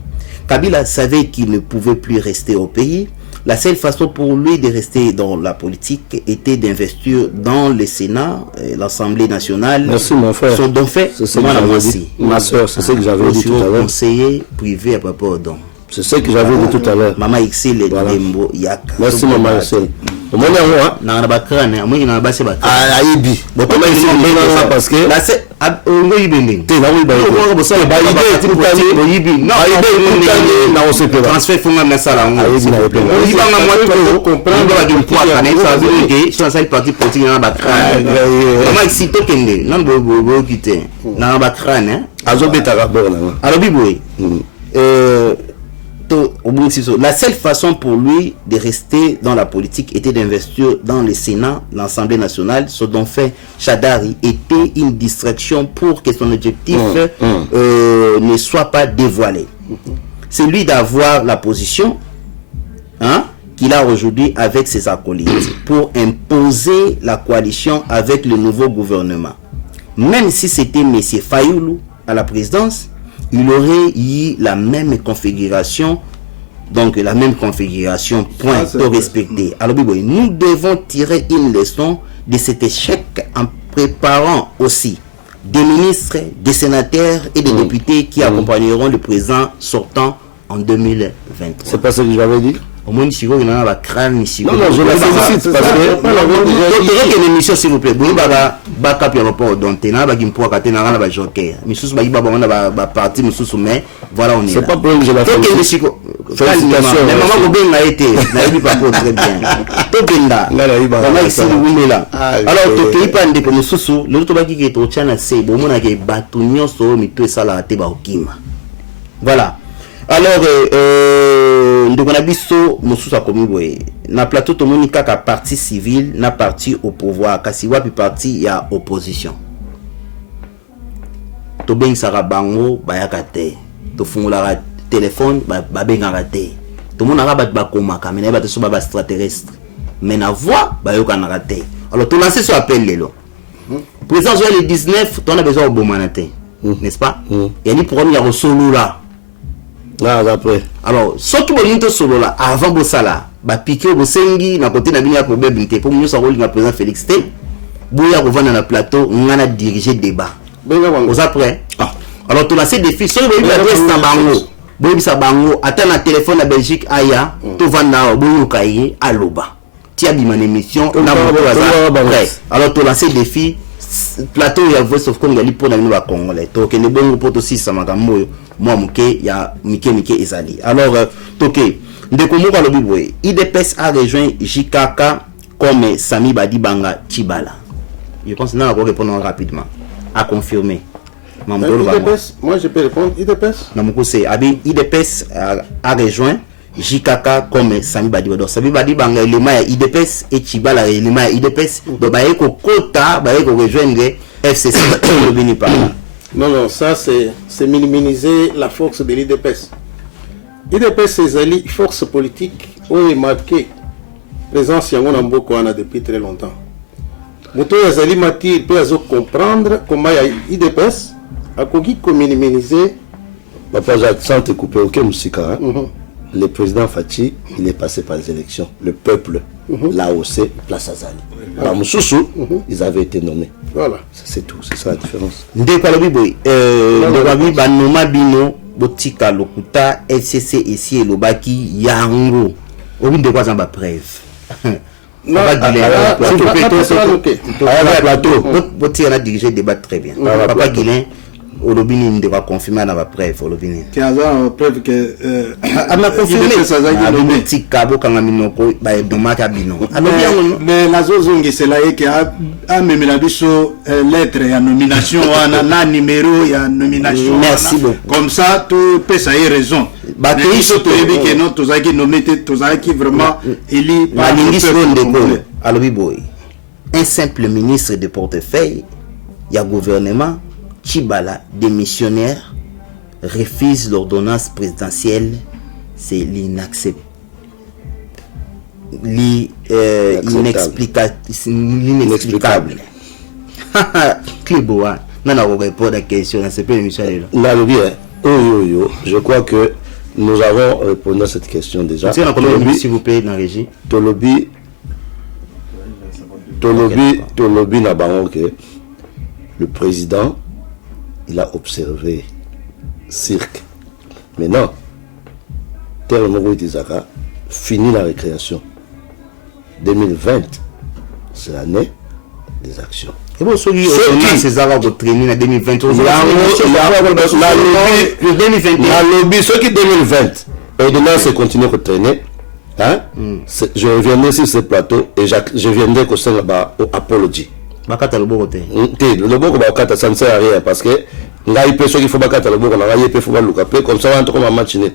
Kabila savait qu'il ne pouvait plus rester au pays. La seule façon pour lui de rester dans la politique était d'investir dans le Sénat, l'Assemblée nationale. Merci mon frère. Son don fait, c'est ce que j'avais dit. Ma soeur, c'est ce que j'avais dit tout à l'heure. Conseiller privé à propos don. C'est ce que j'avais dit tout à l'heure. Maman Ixel et Dembo Yak. Merci maman Ixel. Au moins moi, na bakane, moi na base bakane. Ah aibi. Bon comment ici on ça parce que là c'est ngo yibende. Te na oui ba. Ko ça ba idée tout tani yibi. Non, idée na on se peut. Transfert fonga na sala ngo. Aibi na pe. On y va na moi to comprendre ba du poids kana ça veut dire que sur ça parti politique na bakane. Maman ici to kende, nan bo kité. Na bakane, azo betara bon na. Alors biboy. La seule façon pour lui de rester dans la politique était d'investir dans le Sénat, l'Assemblée nationale. Ce dont fait Chadari était une distraction pour que son objectif ne soit pas dévoilé. C'est lui d'avoir la position qu'il a aujourd'hui avec ses acolytes pour imposer la coalition avec le nouveau gouvernement. Même si c'était M. Fayoulou à la présidence, il aurait eu la même configuration, donc la même configuration, point de respecter. Alors, nous devons tirer une leçon de cet échec en préparant aussi des ministres, des sénateurs et des députés qui accompagneront le président sortant en 2023. C'est pas ce que j'avais dit. Au moins, si vous avez un crâne ici. Non, je la félicite parce que une émission, s'il vous plaît. Vous avez un cap rapport dont tu as un point à la base joker. Mais sous ma partie, mais sous mais voilà, on est. C'est pas pour que je la félicite. Félicitations. Mais maman, vous avez été. N'a pas très bien. Tobenda. Maman, ici, vous êtes là. Alors, tu n'es pas un dépôt, mais sous le retour qui est au Tchana, c'est bon, on a des bâtonnons sur mais tout ça là, t'es pas au Kim. Voilà. Alors, donc on a vu ça, nous comme na plateau tout le monde kaka parti civil, na parti au pouvoir, kasiwa puis parti il y a opposition. To ben sara bango bayakate, to fungula téléphone ba benga raté. Tout le monde a ba koma kamena ba to so ba extraterrestre. Mais na voix ba yoka na raté. Alors to lancer sur appel lelo. Président le 19, on a besoin au bomanate, n'est-ce pas? Il y a ni problème il y a solo là. Ah, après. Alors, ce qui est solo là, avant Bossala, bah piqué au Bosengi, na côté n'a pas probabilité. Pour nous, ça roule le président Félix T. Bouya revient dans le plateau, on a dirigé débat. Vous après? Alors, tout là, c'est des filles. Si vous voyez l'adresse dans Bango, vous voyez ça Bango, attends le téléphone à Belgique, Aya, tout va dans le Kaye, à Loba. Tu as dit mon émission, alors, tout là, c'est des filles. Plateau ya Voice of Congo pour na bino congolais to ke ne bongo poto si samakambo moi muke ya mike ezali. Alors toke ndeko moko lobi boye IDPS a rejoint JKK comme Sami Badibanga Chibala. Je pense qu'on va répondre rapidement à confirmer. IDPS, moi je peux répondre IDPS. Non, c'est IDPS a rejoint JKK comme Sami Badiba. Donc Sami Badiba a élément à IDPS et Chibala a élément à IDPS. Donc bah eko quota, bah eko rejoindre FCC le béni par là. Non, ça c'est minimiser la force de l'IDPS. IDPS c'est une force politique où est marquée présence yango na mboko wana depuis très longtemps. Moto yazali mati peut comprendre comment IDPS a kogi minimiser. Papa Jacques, sans te couper, ok, Moussika, le président Fachi, il est passé par les élections. Le peuple l'a haussé, place Azali. Par Moussoussou, ils avaient été nommés. Voilà. C'est tout, c'est ça la différence. Ndeko alobi boy banoma bino botika lokuta SCC ici et lobaki yango obi ndeko azamba preuve. Non, Botia a dirigé le débat très bien. Papa Guilin, Olobini devra confirmer dans la preuve. Olobini. Qui a une preuve que. On a confirmé ça. Petit cabo quand on a mis nos couilles, bah dommage à bino. Mais la zone c'est là qui a même la biso lettre et nomination, on a numéro et nomination. Merci beaucoup. Comme ça, tout peut ça y raison. Bah tu es que non, tous qui nommé, tous qui vraiment élu par le Alobi boy. Un simple ministre de portefeuille, il y a gouvernement. Chibala, démissionnaire, refuse l'ordonnance présidentielle, c'est l'inacceptable. L'inexplicable. Cliboa, non, on répond à la question, c'est pas l'émission là. Je crois que nous avons répondu à cette question déjà. S'il vous plaît, dans la régie. Tolobi n'a pas que le président. Il a observé cirque. Maintenant, Terre Nogo Tizaka finit la récréation. 2020, c'est l'année des actions. Et bon, celui qui ces arabes traîner en 2020, la lobby, ceux qui 2020, et demain c'est continuer à traîner. Hein? Je reviendrai sur ce plateau et je viendrai au sein là-bas au Apology. Bakata le bokote. Le boko bakata ça ne sert à rien parce que là il peut ceux qui faut bakata le boko là il peut faut le caper comme ça on entre comme un match né.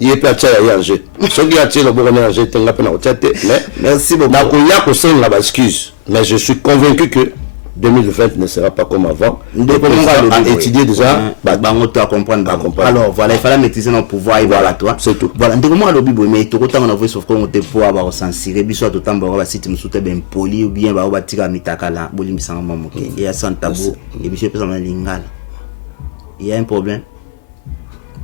Il peut acheter à Angers. Ceux qui achètent le boko à Angers tenga pena ochate mais merci beaucoup. Na kuya ko sen la excuse mais je suis convaincu que 2020 ne sera pas comme avant. On va étudier déjà à comprendre. Alors voilà, il fallait maîtriser notre pouvoir et voilà toi. C'est tout. Voilà, ndeko moi le bibo mais tout autant on a vu sauf qu'on te pouvoir ba censurer biso tout temps ba site musuté ben poli ou bien ba tika mitaka là bolimbisa mamoke. Et à sans tabou et biso peut ça lingala. Il y a un problème.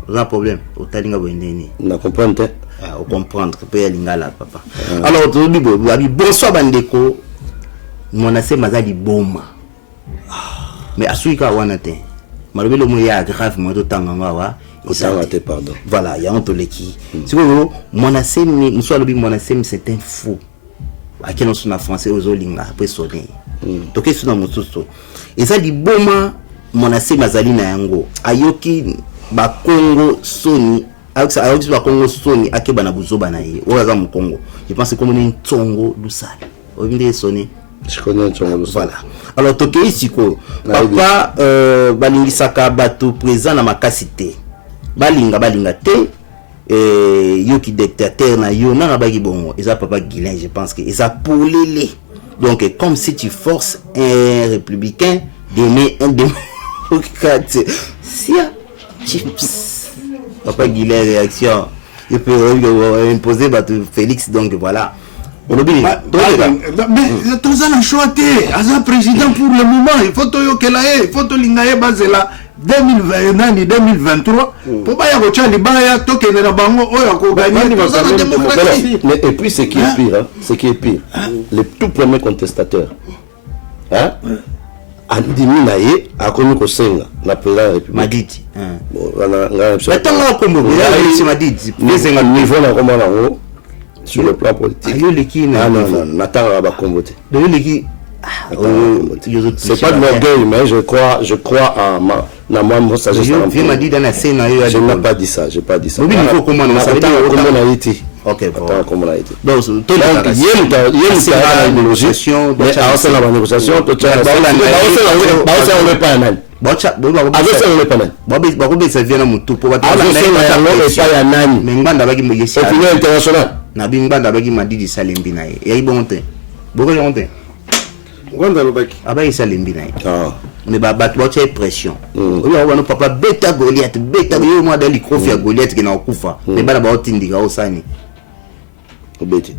Vous avez un problème au talinga boendeni. Na comprendre. Au comprendre peut y lingala papa. Alors tout bibo bonsoir bandeko. Monase mazali boma mais asuika wana te malobelo mo ya grave mo to tanganga wa osangate pardon voilà ya ontoleki siko monase ni mswalobi monase c'est un fou akeno suna français ozolinga après sonner toke suna mosusu eza di boma monase mazali na yango ayoki ba Congo soni ayoki ba Congo soni akeba na buzoba na ye oza mu Congo je pense comme ni ntongo lusala obinde soni. Je connais ton voilà. Alors toke isiko papa balingisaka bato présent na makasité. Balinga te yoki dictateur na yo na bagi bongo. Eza papa Guilin, je pense que eza polélé. Donc comme si tu forces un républicain d'aimer un démocrate. Sia chips. Papa Guilin réaction. Il peut imposer bato Félix donc voilà. Mais tous les choix as président pour le moment il faut il faut lingaye bazela 2023 pour pas y avoir libaya toke na bango oyo ko gagner la démocratie. Mais et puis ce qui est pire le tout premier contestateur hein andimi naye akomi ko senga na président de la République Madidi bon voilà mais tant qu'on kombo c'est Madidi les niveau na komana ngo sur le plan politique. Non, n'attends pas comboter. C'est pas de l'orgueil, mais je crois à ma sagesse. Je n'ai pas dit ça, j'ai pas dit ça. Ok, comment on a été. Donc, il y a une négociation, Bocha azosenga pana bakobesa via na mutu po azosenga yango epai ya nani mais ngbanda baki moyesi opinion internationale na bi ngbanda baki Madidi Salembi na ye yayi bon te boko ya honte Ngwanda lobaki abayi Salembi na ye mais bato bacha pression oyo wana papa beta Goliath beta yo mwa dali kofi ya Goliath kina okufa mais bana ba otindika osani obeti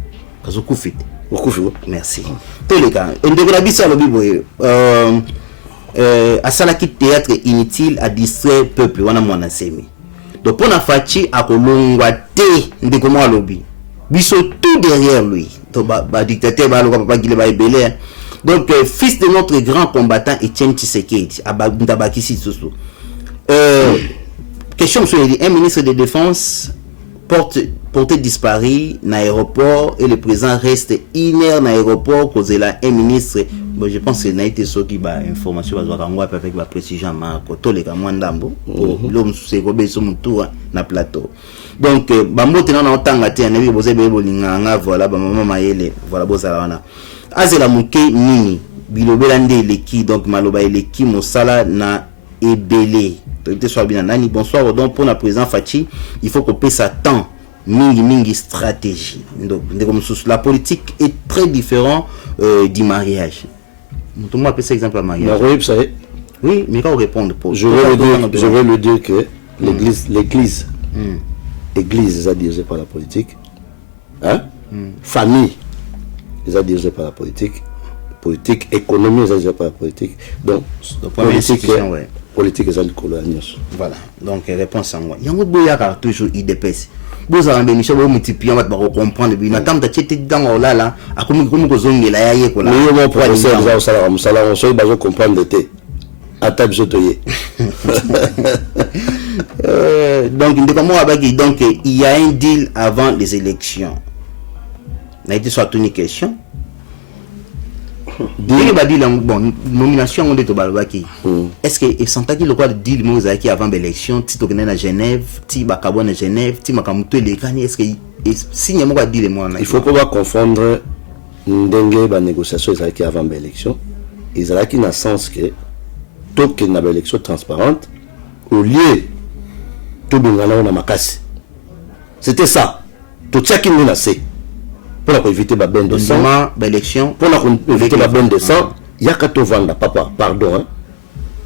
kazo kufite okufi merci teleka ndeko na bisa lobi boye asalaki théâtre inutile à distraire peuple wana mwana semi donc pour na fachi akolongwa te ndeko mwa lobi biso tout derrière lui to ba dictateur ba loka papa gile ba ebele donc fils de notre grand combattant Etienne Tshisekedi abakisi soso question sur un ministre de défense porté disparu dans l'aéroport et le président reste inerte dans l'aéroport cause là un ministre bon je pense que n'a été ce qui ba information avec la précision Marco to les kamwandambo l'homme c'est ko beso mutu na plateau donc ba mote na otanga te na bi boze be bolinganga voilà ba mama mayele voilà bozala wana azela muke nini bilobela nde leki donc maloba eleki mosala na ebele soit bien nani bonsoir donc pour la président Fachi il faut qu'on paie sa temps mingi stratégie donc la politique est très différent du mariage tout le monde peut exemple à mariage oui mais quand on répond je vais le dire que l'église est dirigée par la politique hein famille est dirigée par la politique économie est dirigée par la politique donc politique est le colonialisme. Voilà, donc réponse à moi. Il y a un peu de toujours IDPS. Vous avez une chose multipliée, on va comprendre. Il y a un temps de tête dans là là, à comme vous avez la yaye quoi là. Mais mon professeur, vous avez on soit besoin comprendre le thé. À table jotoyer. Donc il y a un deal avant les élections. On a été sur une question. Bon, nomination on est au Balbaki. Est-ce que il sentait qu'il le deal Mozaki avant l'élection, ti tourner à Genève, ti bakabo à Genève, ti makamuto les gagner est-ce que signe moi deal moi il faut pas confondre ndenge ba négociation Ezaki avant l'élection. Ezaki na sens que tout que na élection transparente au lieu tout bingana na makasi. C'était ça. Tout ça qui nous a c'est pour éviter la bain de sang, l'élection, pour éviter la bain de sang, il y a qu'à tout vendre, papa, pardon, hein.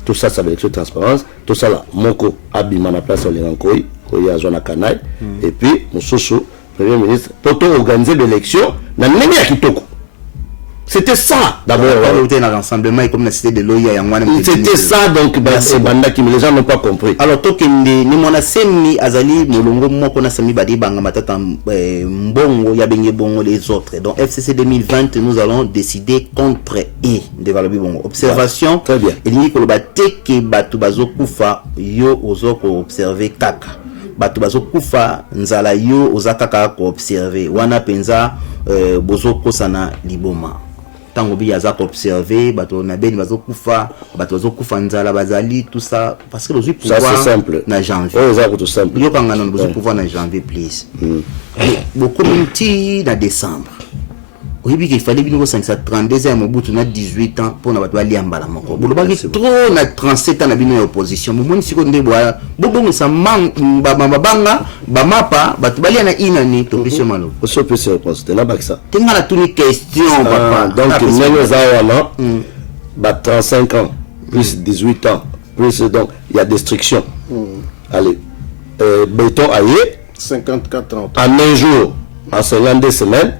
Tout ça, c'est l'élection de transparence, tout ça là, Moko, Abima, la place, on est en Koy, il y a Zona Kanai, et puis, mon Soso, Premier ministre, pour organiser l'élection, dans le même Kitoko. C'était ça, d'abord. C'était ça, donc, les gens n'ont pas compris. Alors, ni mona semi azali molongo moko na sami badi banga matata mbongo ya benge bongo les autres. Donc, FCC 2020, nous allons décider contre de Valobi bongo. Observation. Très bien. Et ni koloba teke batu bazo kufa yo ozoko observer kaka. Batu bazo kufa nzala yo ozaka ko observer. Wana penza bozo kosana liboma. Tango bi yaza observer bato na beni bazo kufa bato bazo kufa nzala bazali tout ça parce que le pouvoir ça c'est simple na janvier tout simple yo kanga non besoin pouvoir na janvier please beaucoup minti na décembre oui bi qu'il fallait bino ko 32 ans mobutu na 18 ans pour na bato bali ambala moko bolobaki trop na 37 ans na bino opposition mo moni siko ndebo bobo sa banga ba mapa bato bali na inani to question malo so peut se réponse de la baksa tenga la toute question papa donc nous avons ba 35 ans plus 18 ans plus donc il y a destruction allez béton aillé 54 ans en un jour en 52 semaines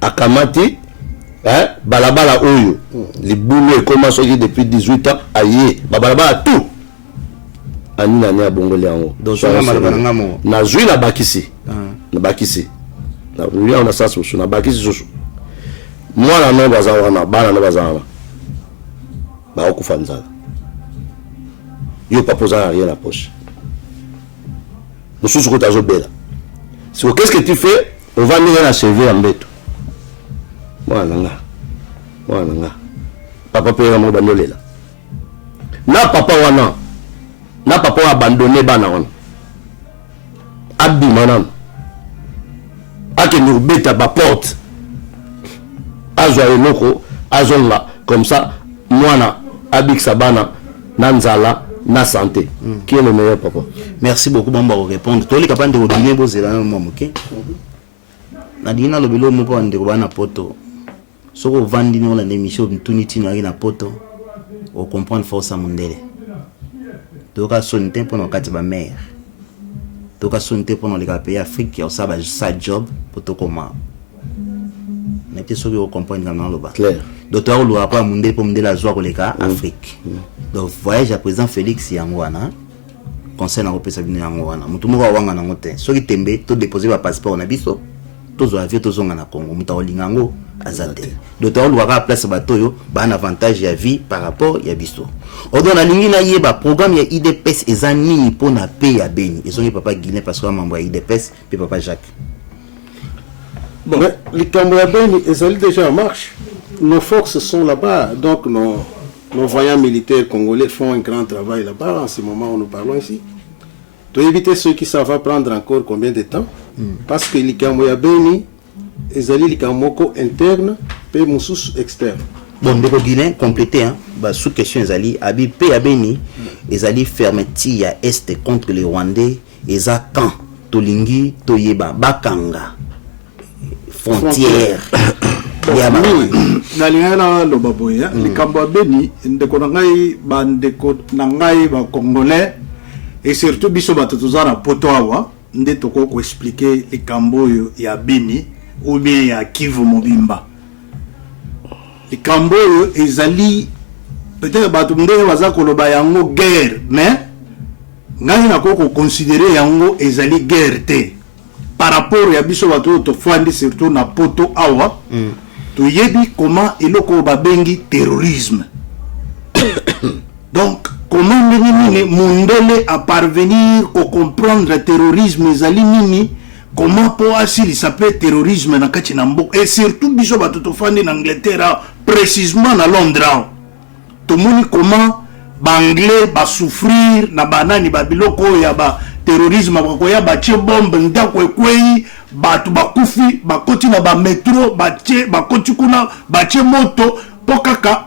à Kamati, hein, balabala oyo, les boulot commencent depuis 18 ans, aïe, balabala tout. Ani nani a bongolé en haut. Donc, na zui na bakisi, na bakisi, na lui on a ça sur na bakisi sur. Moi la no bazawa na bana na bazawa. Ba okufanza. Yo pas poser rien la poche. Nous sommes sur ta bella. So qu'est-ce que tu fais? On va venir à servir en bête. Voilà. Papa peut y abandonner là. Na papa abandonné bana wana. Abi manam. Ake nous beta ba porte. Azwa eloko, azonga comme ça mwana abik sabana na nzala na santé. Qui est le meilleur, papa? Merci beaucoup, bon, pour répondre. Toi, les capables de Guinée, vous êtes là, ok? Nadina, le vélo, mon père, on na poto. Si vous vendez dans l'émission, tout n'est pas na poto, on comprend force à mon délai. Donc, à son temps, pour nos quatre mères. Donc, à son temps, pour nos pays Afrique, qui ont ça job, pour tout comment. Mais tu sais que vous comprenez dans le bas. Clair. Docteur, on ne pas monter pour me dire la joie pour les cas Afrique. Donc, voyage à président Félix Yangwana. Conseil na repesa bino yango wana mutu moko wanga na ngote soki tembe to déposer ba passeport na biso to zo avion to zonga na Congo mutu olingango azate docteur luaka place batoyo ba un avantage ya vie par rapport ya biso odo na lingi na yeba programme ya IDPS ezani pour na paix ya Beni ezongi papa Guinée parce que mambo ya IDPS puis papa Jacques. Bon, les Camerounais, ils sont déjà en marche. Nos forces sont là-bas, donc nos voyants militaires congolais font un grand travail là-bas en ce moment où nous parlons ici. Pour éviter ceux qui ça va prendre encore combien de temps, parce que les Camerounais, ils ont les Camerounais internes, et Moussous externes. Bon, de Guinée, complété, hein, bah, sous question, ils allaient habiter paix à Beni, ils allaient fermeture à Est contre les Rwandais, ils ont quand Tolingi, Toyeba, Bakanga. Frontière. Nalingana lobaboya likambo Beni ndeko na ngai bandeko na ngai ba congolais et surtout biso bato tozana poto awa nde toko ko expliquer likambo ya Beni ou bien ya Kivu Mobimba. Likambo ezali peut-être bato ndenge baza koloba yango guerre mais ngai na ko considérer yango ezali guerre te. Par rapport à biso bato to fandi surtout na poto awa to yebi comment eloko babengi terrorisme. Donc comment nini mundele à parvenir à comprendre le terrorisme ezali nini comment pour asili s'appelle terrorisme na kati na mboka et surtout biso bato to fandi na Angleterre précisément na Londres to moni comment banglais ba souffrir na banani ba biloko ya ba terrorisme bakoya batie bombe ndako ekwei batu bakufi bakoti na ba metro batie bakoti kuna batie moto pokaka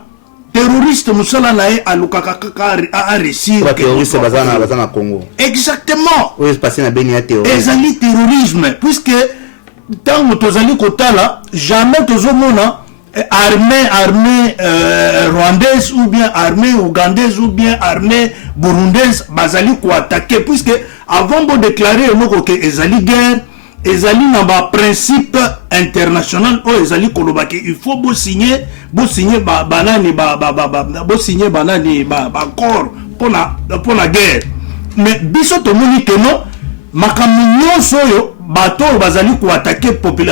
terroriste musala na e alukaka kaka a réussir ba terroriste bazana Congo exactement oui passé na Beni ya terrorisme ezali terrorisme puisque tango tozali kotala jamais tozomona armée rwandaise ou bien armée ougandaise ou bien armée burundaise bazali ko attaquer puisque avant de déclarer que ezali guerre ezali na ba principe international o ezali koloba ke il faut signer banani accord pour la guerre mais biso to moni que non makamyo soyo bato bazali ko attaquer peuple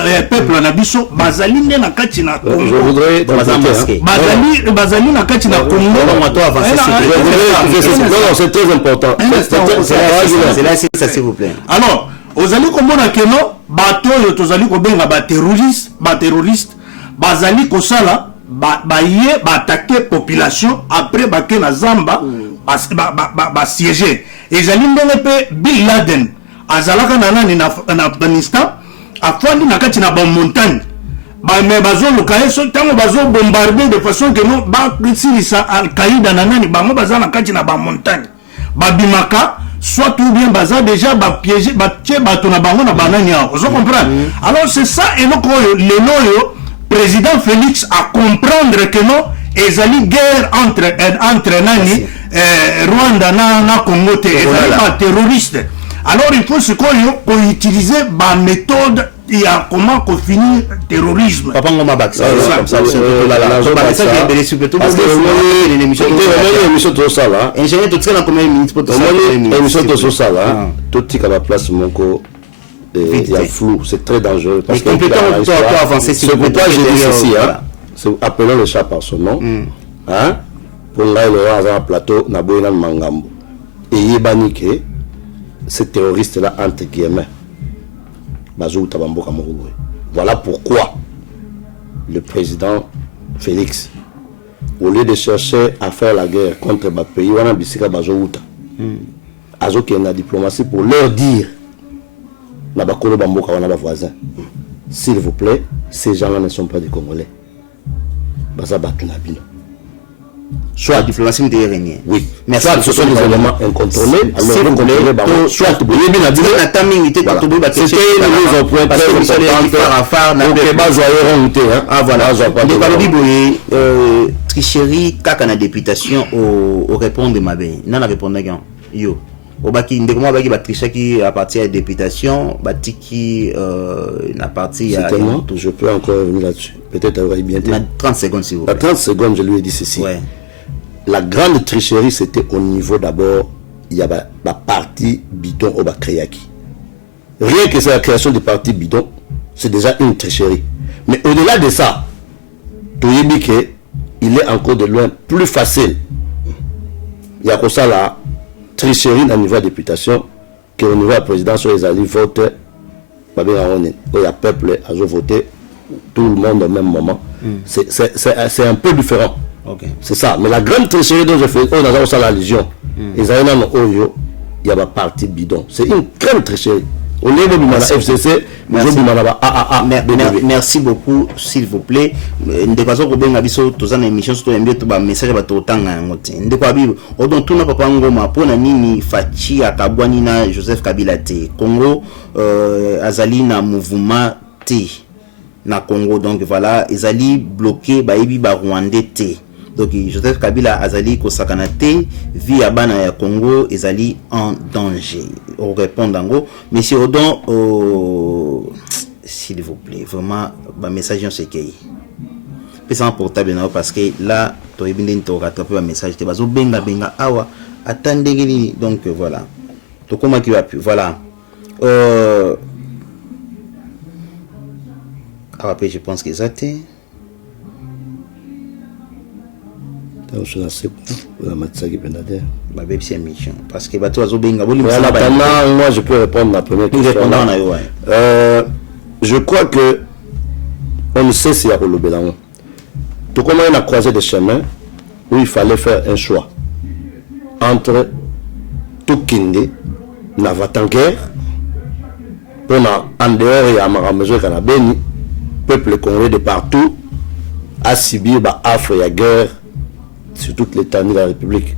na biso bazali ne na kati na Congo. Je voudrais bazali na kati na Congo. C'est très important. C'est là ça s'il vous plaît. Alors ozali komona que non bato yo tozali ko benga ba terroriste bazali ko sala ba attaquer population après ba ke na zamba ba siéger ezali ndenge pe Bin Laden azalaka na nani na Afghanistan afandi na kati na ba montagne ba me bazo lukaeso tango bazo bombarder de façon que non ba silisa Al-Qaïda na nani bango bazana kati na ba montagne ba bimaka soit ou bien baza déjà ba piéger ba tie bato na bango na banani ya vous comprenez. Alors c'est ça et le président Félix a comprendre que non ezali guerre entre nani Rwanda na Congo te ezali pas terroriste. Alors il faut ce qu'on utilise ma méthode et à comment qu'on finit terrorisme. Papa ngoma baksa comme ça ça qui est belé sur tout parce que l'émission tout ça là ingénieur tout ça dans combien de minutes pour tout ça l'émission tout ça là tout tika la place monko il y a flou c'est très dangereux parce que toi avancer c'est pourquoi je dis ceci c'est appelons le chat par son nom hein pour là le hasard plateau na boina mangambo et yebanique ces terroristes-là, entre guillemets, voilà pourquoi le président Félix, au lieu de chercher à faire la guerre contre le pays, qui est la diplomatie pour leur dire s'il vous plaît, ces gens-là ne sont pas des Congolais. Soit diplomatie de régner. Oui. Merci. Soit ce sont des éléments incontrôlés. Alors vous contrôlez, soit c'était les mises au point parce que Michel ah voilà. Tricherie kaka na députation au répondre de Mabé. Non la répondre yo. Au baki ndekoma baki ba trichaki à partir de députation batiki na partie à je peux encore revenir là-dessus. Peut-être avoir bien 30 secondes s'il vous plaît. 30 secondes je lui ai dit ceci. Ouais. La grande tricherie, c'était au niveau d'abord, il y a la partie bidon au Bakriaki. Rien que c'est la création du parti bidon, c'est déjà une tricherie. Mais au-delà de ça, il est encore de loin plus facile. Il y a comme ça la tricherie au niveau de la députation qu'au niveau de la présidence, les alliés votent, il y a peuple à voter, tout le monde au même moment. C'est un peu différent. Okay. C'est ça. Mais la grande tricherie dont je fais, on a aussi la Légion. Il y a un parti bidon. C'est une grande tricherie. On est dans la FCC, merci beaucoup, s'il vous plaît. Ndekwazo ko benga biso tozana émission surtout mbio to ba message ba totanga ngote. Ndekwa bibo odon tuna papa ngoma pona nini fachi akabwani na Joseph Kabila te. Congo azali na mouvement te na Congo, donc voilà, ezali bloqué ba yebi ba Rwandais te. Donc Joseph Kabila azali ko sakanate via bana ya Congo ezali en danger. On répond dango monsieur Odon s'il vous plaît vraiment ba message on sekei. Pesa portable na parce que là to ebinde to rattraper ba message te bazo benga awa attendez ni donc voilà. To comment qui va plus voilà. Après je pense que ça t'est parce que moi je peux répondre à la première question. Je crois que on ne sait si y a Rolobelamo. Tout comme on a croisé des chemins où il fallait faire un choix entre Tukinde, Navatanker, pour en dehors et à Maramezo Kanabeni, peuple congolais de partout, à subir affre et guerre sur toute l'étendue de la République,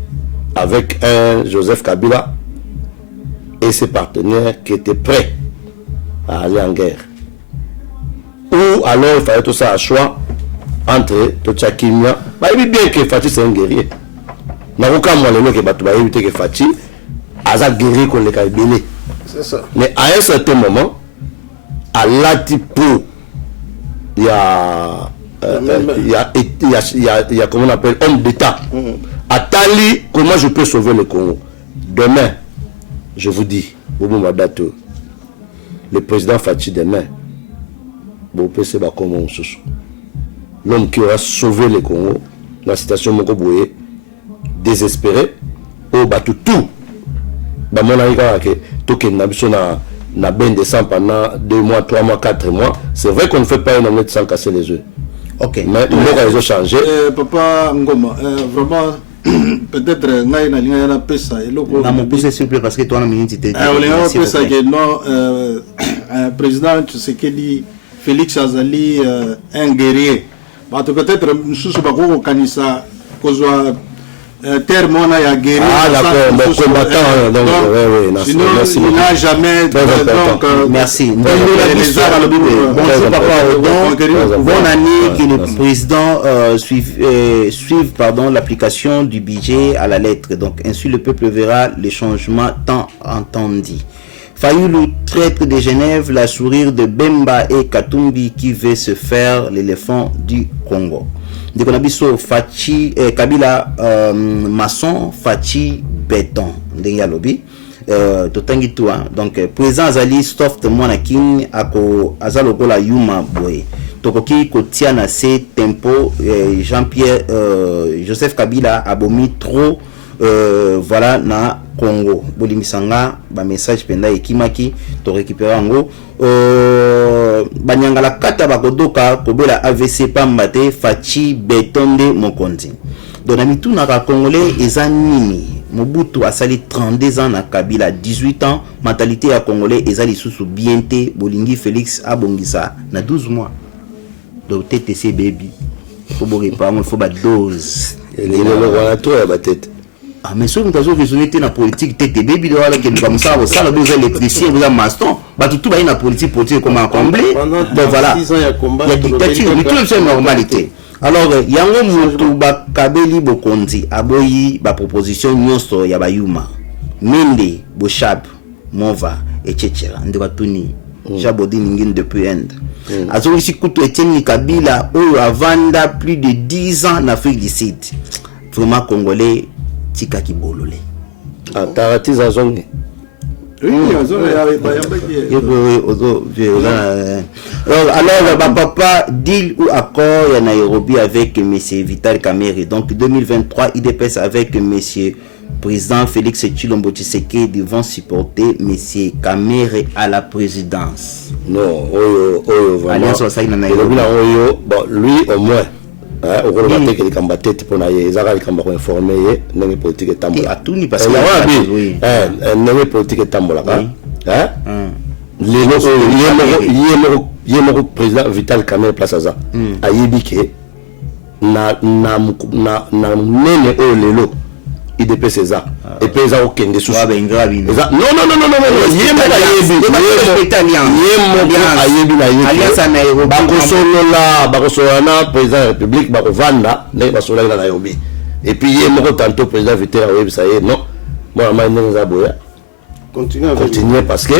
avec un Joseph Kabila et ses partenaires qui étaient prêts à aller en guerre. Ou alors il fallait tout ça à choix entre Tochakimia. Il est bien que Fati c'est un guerrier. Mais Fati a guerrier qu'on les Kaibélé. C'est ça. Mais à un certain moment, à l'Atipo, il y a comment on appelle homme d'État. À Tali, comment je peux sauver le Congo? Demain, je vous dis, Bobo Madato, le président Fachi demain, l'homme qui aura sauvé le Congo, la situation Mokoboué, désespéré, au Batou tout. Na ben descend pendant 2 mois, 3 mois, 4 mois. C'est vrai qu'on ne fait pas une omelette sans casser les œufs. Ok. Mais ils ont changé. Papa Ngoma, vraiment, peut-être na pesa eloko. Na mon pouce s'il vous plaît parce que toi na minute t'es. On pesa que non président Tshisekedi Félix Azali un guerrier. Peut-être sous bako kanisa kozwa terme on a guéri. Ah d'accord, donc combattant donc sinon il n'a jamais donc merci. Bonne année que le président suive pardon l'application du budget à la lettre. Donc ainsi le peuple verra les changements tant entendus. Fayoulou, traître de Genève, la sourire de Bemba et Katumbi qui veut se faire l'éléphant du Congo. De Konabiso, Fachi, Kabila, maçon, Fachi, béton. Ndengalobi. Totangi toi. Donc, président Azali, Stoft Mwanakin, Ako, Azaloko la Yuma Boy. Tokoki, Kotiana, C, Tempo, Jean-Pierre, Joseph Kabila, abomi trop. Voilà na Congo bolimisanga ba message penda ekimaki to récupérer ango banyangala kata bakodoka kobela AVC pambate Fachi Betonde Mokonzi donami tout na congolais ezanini Mobutu asali 32 ans na Kabila 18 ans mentalité ya congolais ezali susu bienté bolingi Félix abongisa na 12 mois donc TTC baby faut boire pas il faut ba dose lelo wana to ya batete. Ah, mais soki mutazo raisonner te na politique te te bebi wala ke ba musala bo sala besoin électricien besoin maçon ba tout ba na politique comme en combler. Donc voilà. Il y a dictature, mais tout c'est normalité. Alors yango mutu ba kabeli bokonzi aboyi ba proposition nyonso ya bayuma. Mende Boshab Mova etc. Ndeba tuni Jabodi Ningin depuis Inde. Azo ici kutu Etienne Kabila ou avanda plus de 10 ans en Afrique du Sud. Vraiment congolais tika kibolole. Tarati za zongi. Alors papa deal ou accord à Nairobi avec monsieur Vital Kamerhe. Donc 2023 IDPS avec monsieur président Félix Tshilombo Tshisekedi vont supporter monsieur Kamerhe à la présidence. Non, vraiment. Alliance au Nairobi. Bon, lui au moins. Au gros matin que les combattants pour naïe, Zara les combattants informés, n'importe politique tambola. À tout ni parce que n'importe politique tambola. Les noms, il y a le président Vital Kamerhe place à ça. Ayibike na nene o lelo. IDP César et puis ça aucun des sous. Non. Alliance Nairobi. Bakosolola président de la République bakovanda na basolola na Nairobi. Et puis il est tantôt président Vital Kamerhe ça y est non. Moi ma ndenza boya. Continuez parce que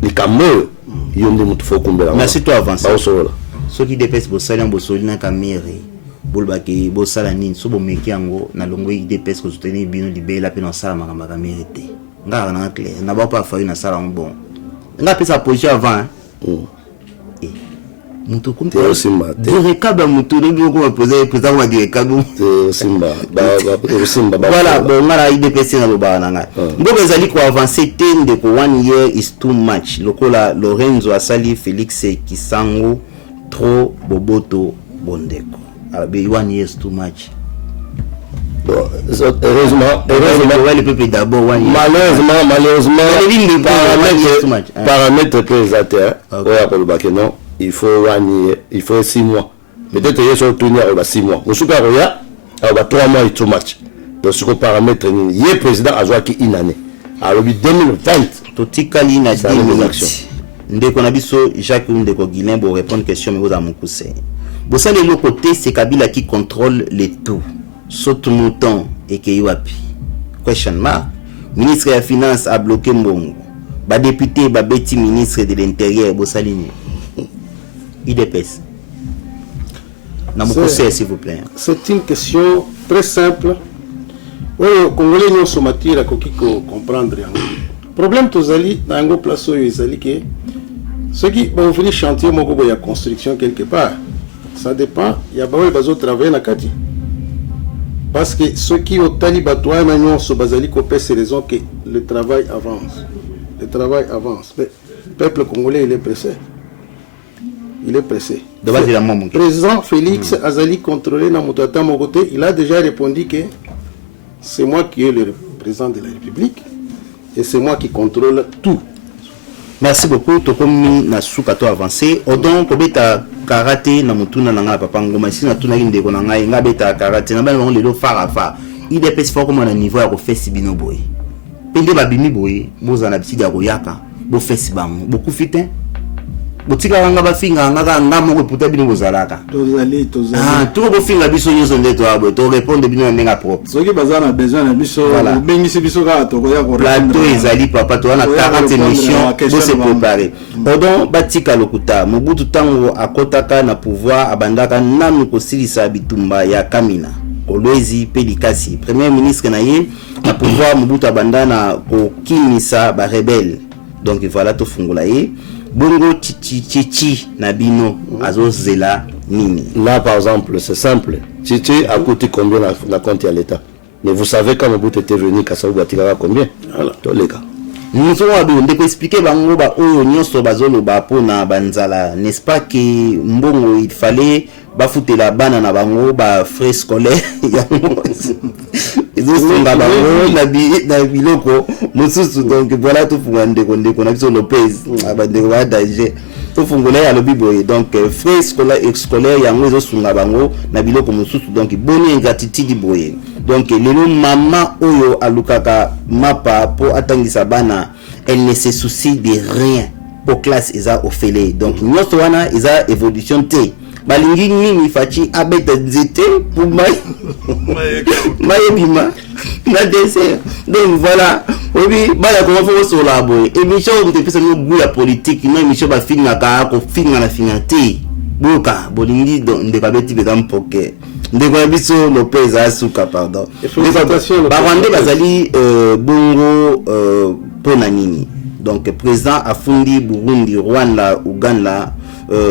les Cameroun yonde mutu faut kumbela. Merci toi avancer. Basolola. Ceux qui dépassent Bosala Bosolina Kamerhe. Bolbaki Bosala nini so bomeki yango na longo IDPS ko soutenir bino libela pe na sala makamba mérité. Nga na clair na ba pas failli na sala bon. Nga pesa position avant. Mutu comme te Simba. Recable mutu ndio ko poser président wa recable te Simba. Simba. Voilà, bon ngala IDPS na loba na nga. Mboko ezali ko avancer tende ko 1 year is too much. Lokola Lorenzo Asali Félix Kisango trop boboto bondeko. 1 year is too much. Heureusement, le peuple d'abord. Malheureusement, paramètres que les athées, non, il faut 1 year, il faut 6 mois. Peut-être qu'il y a sur tourner à 6 mois. Au super, il y a 3 mois et too much. Donc, ce paramètre, il y a président à jouer une année. Alors, 2020, Totikali na 10 minutes. Ndeko na biso Jacques Ndeko Guilin pour répondre question mais vous à mon conseil. Bon, ça, de l'autre côté, c'est Kabila qui contrôle les tout. Saute mouton et Keyoapi. Question mark. Ministre de la Finance a bloqué Mbongo. Ba député, ba beti ministre de l'Intérieur, Bossaline. IDPS. S'il vous plaît. C'est une question très simple. Oui, Congolais nous sommes matière à comprendre. Le problème tozali dans un place où ils allaient que ceux qui vont venir chantier mon il y a construction quelque part. Ça dépend. Il y a besoin de travailler dans Kati. Parce que ceux qui ont talibatois maintenant sont basés sur ces raisons que le travail avance. Le travail avance. Mais le peuple congolais il est pressé. Il est pressé. Le président Félix Azali contrôlé dans mon côté, il a déjà répondu que c'est moi qui est le président de la République et c'est moi qui contrôle tout. Merci beaucoup. Tokomi na sukato avancé. Odon kobeta karaté na mutuna na nga papa ngoma si na tuna inde ko na nga nga beta karaté na bana le do farafa. Il est pes fort comme na niveau ya ko fesibino boy. Pende ba bimi boy, boza na bisida ko yaka, bo fesibam. Beaucoup fitin. Botika nga ba finga nga nga mo ko puta bino bozalaka. Tozali. Ah, tu ko finga biso nyoso ndeto abo to répondre bino ndenga propre. Soki bazana besoin na biso, bengisi biso ka to ko ya ko plateau ezali papa to na 40 émissions bo se préparer. Odon batika lokuta, Mobutu tango akotaka na pouvoir abandaka nanu ko silisa bitumba ya Kamina. Kolwezi Pelikasi, premier ministre na ye na pouvoir Mobutu abandana ko kimisa ba rebelle. Donc voilà to fungula ye. Bongo Chichi Nabino Azozela Nini. Là par exemple, c'est simple. Chichi a coûté combien la compte à l'État? Mais vous savez quand Mobutu était venu, Kassabou Batikara combien? Voilà, tous les cas. Nous avons expliqué bango ba oyo nyonso bazolo ba pona banzala, n'est-ce pas que mbongo il fallait ba foutela bana na bango ba frais scolaires ils ont ba bango na biloko mususu donc voilà tout pour ndeko na biso Lopez abande wa danger. to fungolai ya lobi boye donc frais scolaire yango ezosunga bango na biloko mosusu donc boni ingratitude boye donc lelo mama oyo alukaka mapa po atangisa bana elle ne se soucie de rien pour classe eza ofele donc nyonso wana eza évolution te balingi nini faci abeta nzete pour mayebima na dessert donc voilà obi bala ko fo so la boy émission on te pesa no goût la politique no émission ba finga ka ko finga na finate boka bolingi de ka beti beta mpoke ndeko biso Lopez asuka pardon ba rwande bazali bongo pona nini donc président afundi Burundi Rwanda Uganda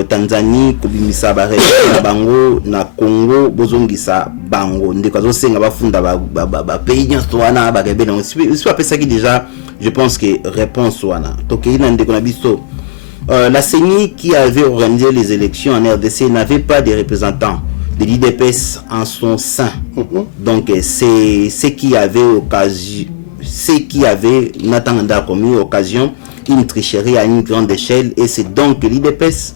Tanzanie kobimisa bareke bango na Congo bozongisa bango ndeko azosenga bafunda ba pays nyonso wana ba rebelle on soit pesa qui déjà je pense que réponse wana donc ina ndeko na biso la CENI qui avait organisé les élections en RDC n'avait pas de représentants de l'IDPS en son sein. Donc c'est ce qui avait Nathan commis occasion une tricherie à une grande échelle et c'est donc l'IDPS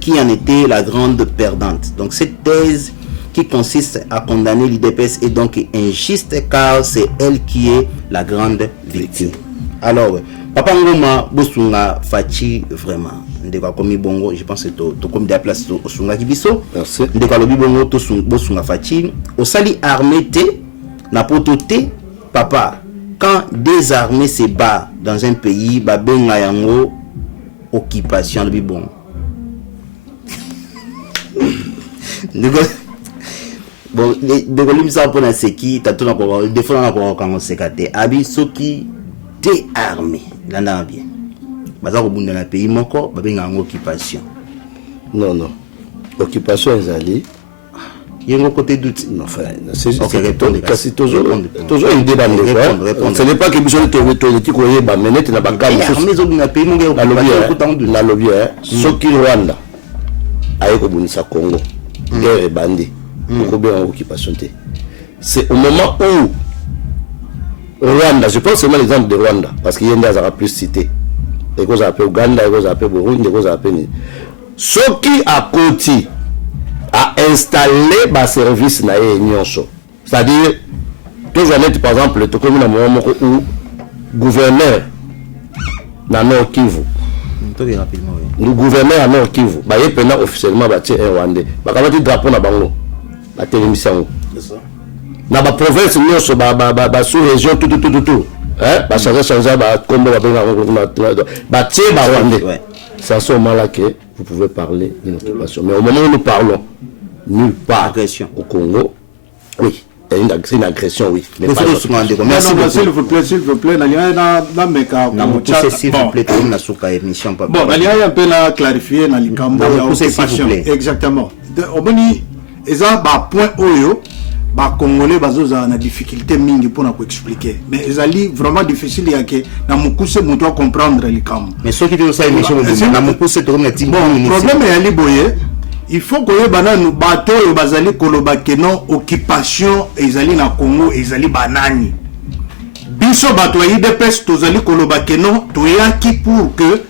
qui en était la grande perdante. Donc cette thèse qui consiste à condamner l'IDPS est donc injuste car c'est elle qui est la grande victime. Alors, Papa Ngoma Bosunga Fachi vraiment. Ndeka komi bongo, je pense que to comme de la place au Sunga Kibiso. Merci. Ndeka lobi bongo to Bosunga Fachi. Au sali armé te, na potote, papa. Quand des armées se battent dans un pays, babenga yango occupation lobi bongo. Bon, de limisa pona seki, tatuna ko defona ko kango sekate. Abi soki te armé landa bien. Baza ko bunda na pays moko babenga ngo occupation. Non. Occupation ezali yengo côté doute. Non, enfin, c'est quasi toujours une débat de ce n'est pas que besoin de politique ou yeba menete na bakam armé zo na pays mongo na lobby soki Rwanda ayeko bunisa Congo guerre bandi ko bien occupation te. C'est au moment où Rwanda, je pense seulement l'exemple de Rwanda parce qu'il y a des arabes plus cités. Et qu'on appelle Ouganda, et qu'on appelle Burundi, et qu'on appelle ce qui a côté a installé ma service na nyonso. C'est-à-dire toujours net par exemple le comme na moment où gouverneur na Nord Kivu. Rapidement oui. Le gouverneur à Nord Kivu, ba yepena officiellement ba tie Rwandais. Ba kamati drapeau na bango. Ba télémission. C'est ça. Na ba province nyonso ba sous région tout hein ba changer ba comme ba ba tie ba Rwandais. C'est à ce moment-là que vous pouvez parler d'une occupation. Mais au moment où nous parlons, nulle part agression au Congo, oui, c'est une agression, oui. Mais pas Merci beaucoup. S'il vous plaît, bon, il y a un peu la clarifier dans les camps d'occupation. Exactement. Au moni, ils ont un point oyo. Bah Congolais bazoza na difficulté mingi pour na expliquer mais ezali vraiment difficile ya que na mukuse muto comprendre les camps mais ceux qui veulent ça émission na mukuse to na timbo problème ya liboye il faut que bana nous bateau et bazali koloba que non occupation ezali na Congo ezali banani biso bato ya IDPS tozali koloba que non toyaki pour que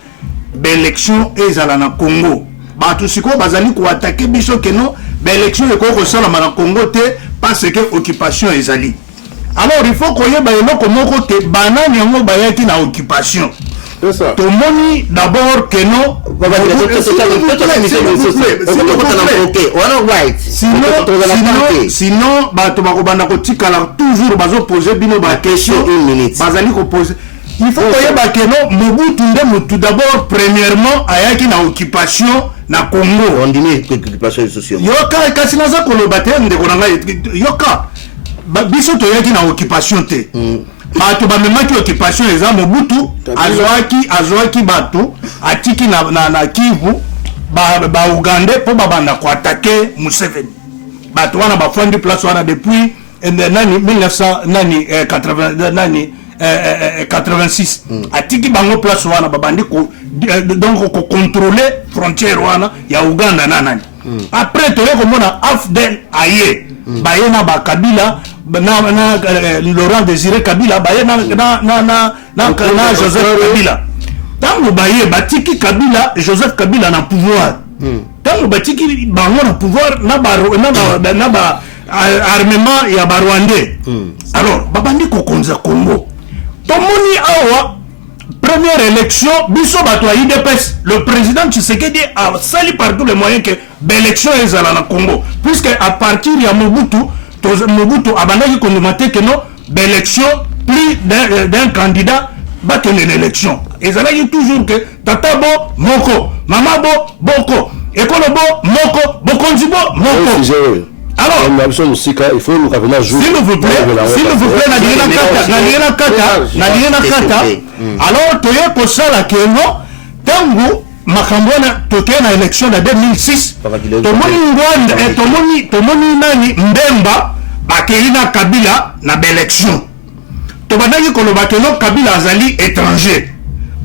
l'élection ezala na Congo bato siko bazali ko attaquer biso que non l'élection eko sala na Congo te parce que occupation ezali. Alors il faut qu'on y ait eloko que banani yango bayaki na occupation. C'est ça. To moni d'abord que non. Sinon bato bakobanda kotikala toujours bazo poser bino ba question bazali ko poser. Il faut qu'on y ait que non Mobutu tout d'abord premièrement ayaki na occupation na Congo. On dit occupation sociale. Yoka kasi naza koloba te ndeko nanga yoka biso toyaki na occupation te. Bato bamemaki occupation eza Mobutu azwaki bato atiki na Kivu ba Uganda po babanda ko attaquer Museveni. Bato wana bafandi place wana depuis nani 86 atiki bango place wana babandi ko donc ko contrôler frontière wana ya Uganda nani après to yeko mona afden aye baye na bakabila na Laurent Désiré Kabila baye na Joseph Kabila tango baye batiki Kabila Joseph Kabila na pouvoir tango batiki bango na pouvoir na ba armement ya barwandais alors babandi kokonza Congo tomoni awa première élection biso bato ya IDPS le président Tshisekedi a sali par tous les moyens que l'élection ezala na Congo puisque à partir ya Mobutu abandaki kondimate que non l'élection plus d'un candidat batene l'élection ezalaki toujours que tata bo moko mama bo boko ekolo bo moko bokonzi bo moko. Alors, il faut nous revenir jour. S'il vous plaît, alors tu es pour ça la question. Tango makambona toke na élection de 2006. Tomoni nani Mbemba bakelina Kabila na élection. Tobandaki koloba que no Kabila azali étranger.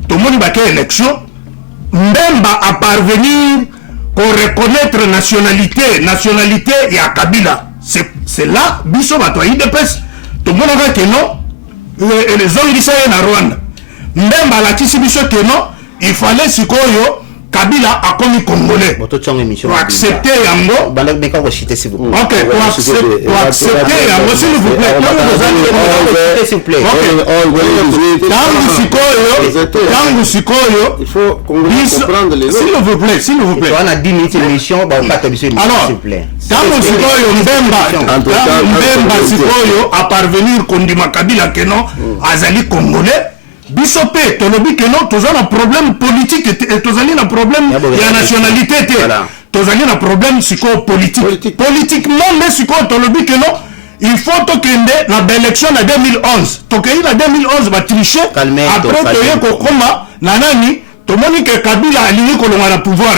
Tomoni baké élection Mbemba a parvenir pour reconnaître nationalité ya Kabila. C'est là, biso bato IDPS, tout le monde a que non, les hommes disent na Rwanda. Mbemba la tisi biso que non, il fallait sikoyo Kabila a commis Congolais. Pour accepter Yango. Ok, pour accepter Yango, s'il vous plaît. Tango sikoyo, il faut comprendre les autres. S'il vous plaît. On a 10 minutes d'émission, alors, Tango sikoyo Mbemba sikoyo a parvenir kondima Kabila que non, azali Congolais. Bisopé, tolobi que non, tous un problème politique et tous un problème de la nationalité. Tous un problème psycho-politique. Politiquement, mais psycho, tolobi que non, il faut que dans l'élection de 2011. Donc, en 2011, va tricher. Après, tu es kokoma, nanani, tout le monde que Kabila a lié qu'on a le pouvoir.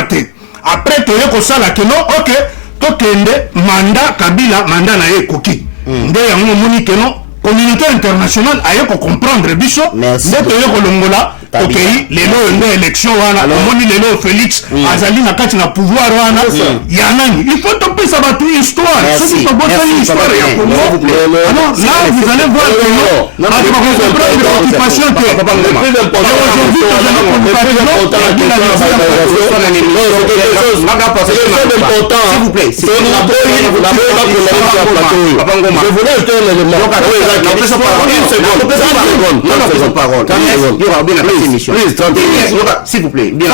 Après, tu es ça là que non, ok, tu es mandat Kabila, mandat na ye koki. Ndé yango moni que non. Communauté internationale a yoko comprendre biso ndeto yoko longola okay lelo ndo élection wana omoni lelo Félix azali na kati na pouvoir wana ya nani il faut topper ça ba toute histoire c'est pas bonne histoire ya Congo alors là vous allez voir que non à comprendre l'occupation que aujourd'hui s'il vous plaît s'il vous plaît, bien.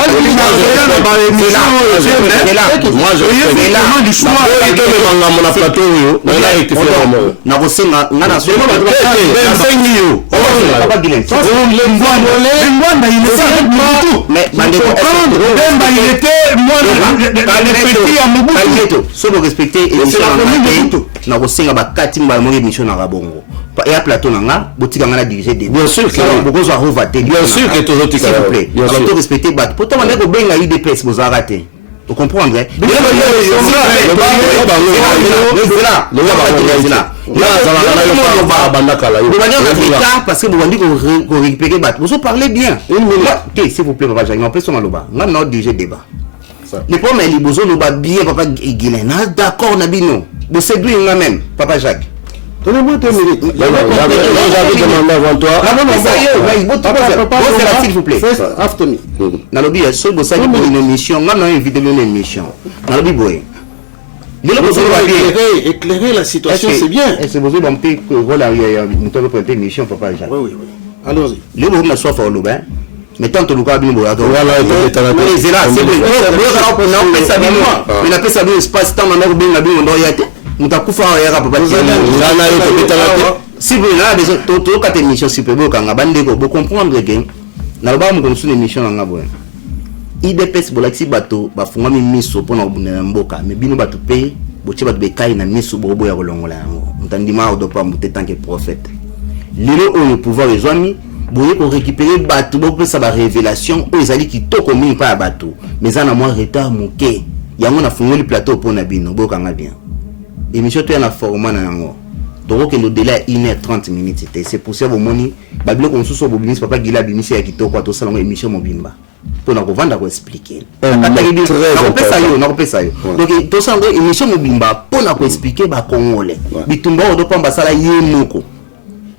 Et à plateau nanga botika ngana diriger des bien sûr que beaucoup soit revoté bien sûr que tous s'il vous plaît bien sûr respecter bat pourtant on est ko benga IDPS vous arrêter vous comprendrez parce que vous dit qu'on récupérer bat vous parlez bien s'il vous plaît papa Jacques en plus on maloba on a diriger débat le problème est les besoins nous bien papa Guilain d'accord nabino vous séduire moi même papa Jacques. Donnez-moi 2 minutes. J'avais demandé avant toi. S'il vous plaît. After me. Nalobi, so vous savez pour une émission, on a invité une émission. Nalobi boy. Éclairer la situation, c'est bien. Est-ce que vous avez un peu voilà, nous avons présenté une émission, papa Jacques. Oui. Allons-y. Le moment soit fort le bain. Mais tant que nous avons bien c'est là, c'est bon. On peut ça bien. On appelle ça bien espace temps on a bien mutakufa ya papa si vous avez besoin de quatre émissions super beau quand bande ko comprendre que na ba mu ko sur émission nga boy IDPS bolaxi bato ba funga mi miso pona obunela mboka mais bino bato pe boche bato be kai na miso bobo ya kolongola yango mutandima odo pa mute tant que prophète lelo au pouvoir les amis boye ko récupérer bato bo pesa ba révélation o ezali kitoko mingi pa bato mais ana moi retard moké yango na fungoli plateau pona bino boka nga bien émission tu as la format na yango donc que le délai 1h30 minutes c'est pour ça au moni babilo comme sous bobini papa Gila bimisi ya kitoko to salon émission mobimba pour na kovanda ko expliquer na kopesa yo donc to salon émission mobimba pour na ko expliquer ba congolais bitumba odo pamba sala ye moko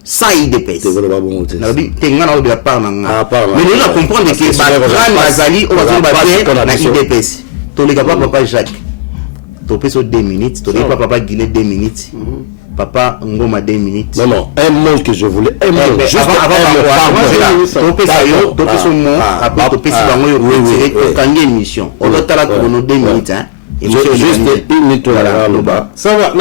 sans IDPS. te vole ba bongo te Nabi tenga na obi part na nga. Ah, part na- Mais nous la comprendre que Parce que ba c'est grand vrai, Azali o on a bazon ba pas te qu'on a na besoin. IDPS. To le papa Jacques. To peso 2 minutes, to le papa Guillet 2 minutes. Papa Ngoma 2 minutes. non un mot que je voulais un mot Mais juste avant to pesa yo, to peso mo après to pesa bango yo retirer to kangi émission. On doit tala ko no 2 minutes hein. juste une minute là là Ça va.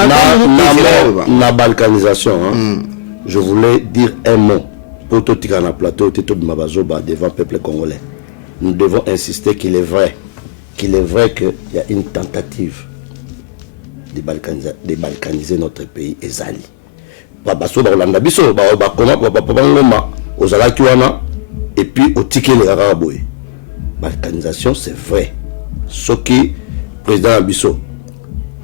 la balkanisation hein. Je voulais dire un mot pour tout tika na plateau Tito Mabazoba devant le peuple congolais. Nous devons insister qu'il est vrai qu'il y a une tentative de balkaniser notre pays ezali. Babaso ba Rolanda biso ba koma papa ngoma ozala kiwana et puis otikele araboy. Balkanisation c'est vrai. Ce qui président Abisso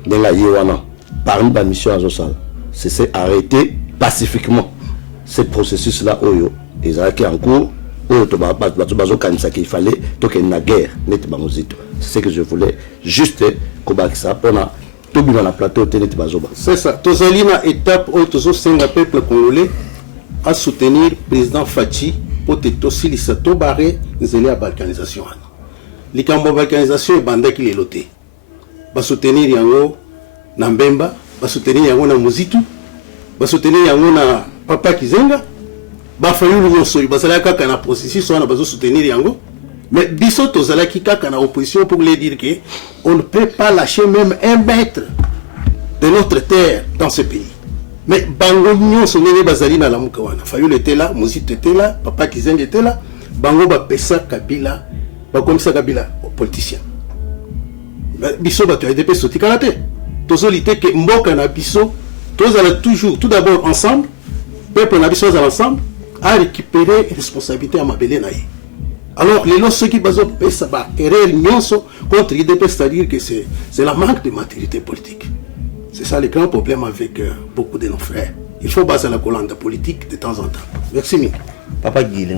ndenga yewana parmi la mission azosala c'est arrêter pacifiquement ce processus là oyo ezalaki en cours oyo to bazo kanisa qu'il fallait toke na guerre net bangozito. C'est ce que je voulais juste kobakisa pona tobima na plateau net bazoba. C'est ça. Tozali na étape où tozo senga peuple congolais à soutenir président Fachi pour te tosilisa to barrer nzeli ya balkanisation. Likambo balkanisation ebandaki lelo te. Ba soutenir yango na Mbemba, ba soutenir yango na Muzitu, ba soutenir yango na Papa Kizenga, ba fayulu nyonso bazala kaka na processus wana bazo soutenir yango. Mais biso tozala ki kaka na opposition pour les dire que on ne peut pas lâcher même un mètre de notre terre dans ce pays. Mais bango nyonso ndenge bazali na lamuka wana. Fayulu était là, Muzitu était là, Papa Kizenga était là, bango ba pesa Kabila, ba komisa Kabila politicien. Biso bato ya DP sotikala te tozolite ke mboka na biso tozala toujours tout d'abord ensemble peuple na biso azala ensemble à récupérer responsabilité à mabele na ye. Alors les ceux qui bazo pesa ba erreur nyonso contre l'IDP, c'est-à-dire que c'est la manque de maturité politique. C'est ça le grand problème avec beaucoup de nos frères. Il faut baser la colonne politique de temps en temps. Merci mille. Papa Guillet,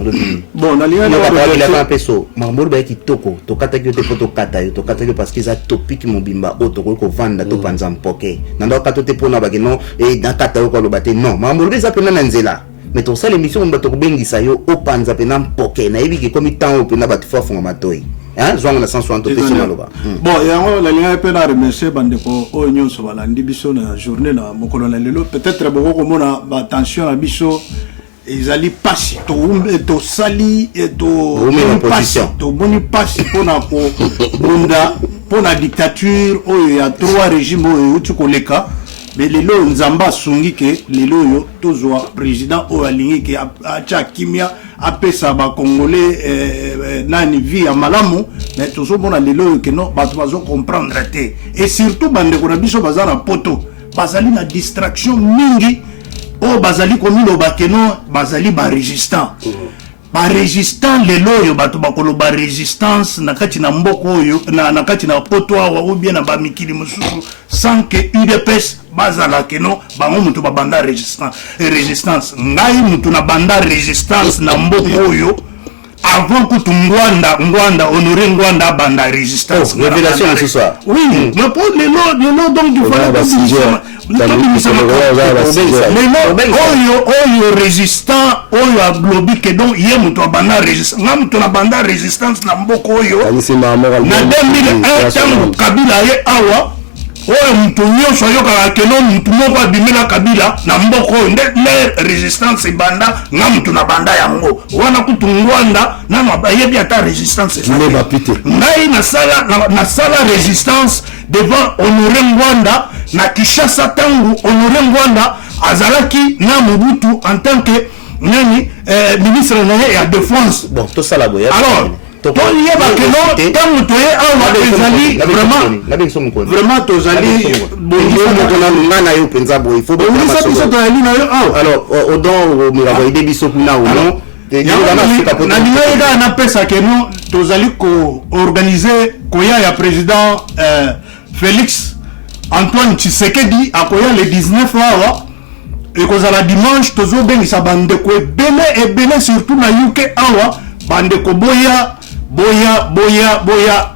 bon, na liya na peso mambo ba kitoko to kata ki te poto kata yo to kata parce qu'ils a topic mobimba o to ko vanda to panza mpoke na ndo kata te pona ba no e na kata yo ko lo bate non mambo be za pena na nzela mais to ça l'émission mba to bengisa yo o panza pena mpoke na yebi ki komi temps o pena ba to fonga matoi hein zonga na 160 peso na loba bon yango la liya pena remercier bandeko o nyonso balandi biso na journée na mokolo na lelo peut-être boko komona ba tension na biso ezali pasi to sali to boni pasi pona ko bunda pona dictature oyo ya trois régimes oyo uti koleka mais lelo nzamba sungi ke lelo yo tozwa président oyo alingi ke acha kimia apesa ba congolais nani vie ya malamu mais tozo mona lelo yo ke no bato bazo comprendre te et surtout bande ko na biso bazana poto bazali na distraction mingi. Oh bazali komi lo bakeno bazali ba résistant ba résistant lelo yo bato bakolo ba résistance nakati na mboko oyo nakati na poto wa ou bien na ba mikili mususu sans que UDPS bazala keno bango mutu ba banda résistance ngai mutu na banda résistance na mboko oyo avant que Ngwanda honorer Ngwanda banda résistance révélation ce soir oui mais pour les lots donc il faut résistant oyo aglobi que donc yé mutu banda résistance ngamutu na banda résistance na mboko oyo na 2001 tango Kabila ye awa oyo mutu nyonso ayokaka keno mutu moko abimela Kabila na mboko oyo nde résistance ebanda nga mutu na banda yango wana kutu Ngwanda nano ayebi ata résistance ngai nasala résistance devant Honoré Ngwanda na Kinshasa tango Honoré Ngwanda azalaki na Mobutu en tant que nani ministre na ya défense. Bon tout ça là boya alors toliye bakeno tango toye awa ezali vraiment tozali ngana yo penza boy faut bien alors odon mirabo ide biso kuna ou non na ninga na pesa que nous tozali ko organiser koya ya président Félix Antoine Tshisekedi akoya le 19 awa et kozala dimanche tozo bengisa bande ko ebele surtout na UK awa bande ko boya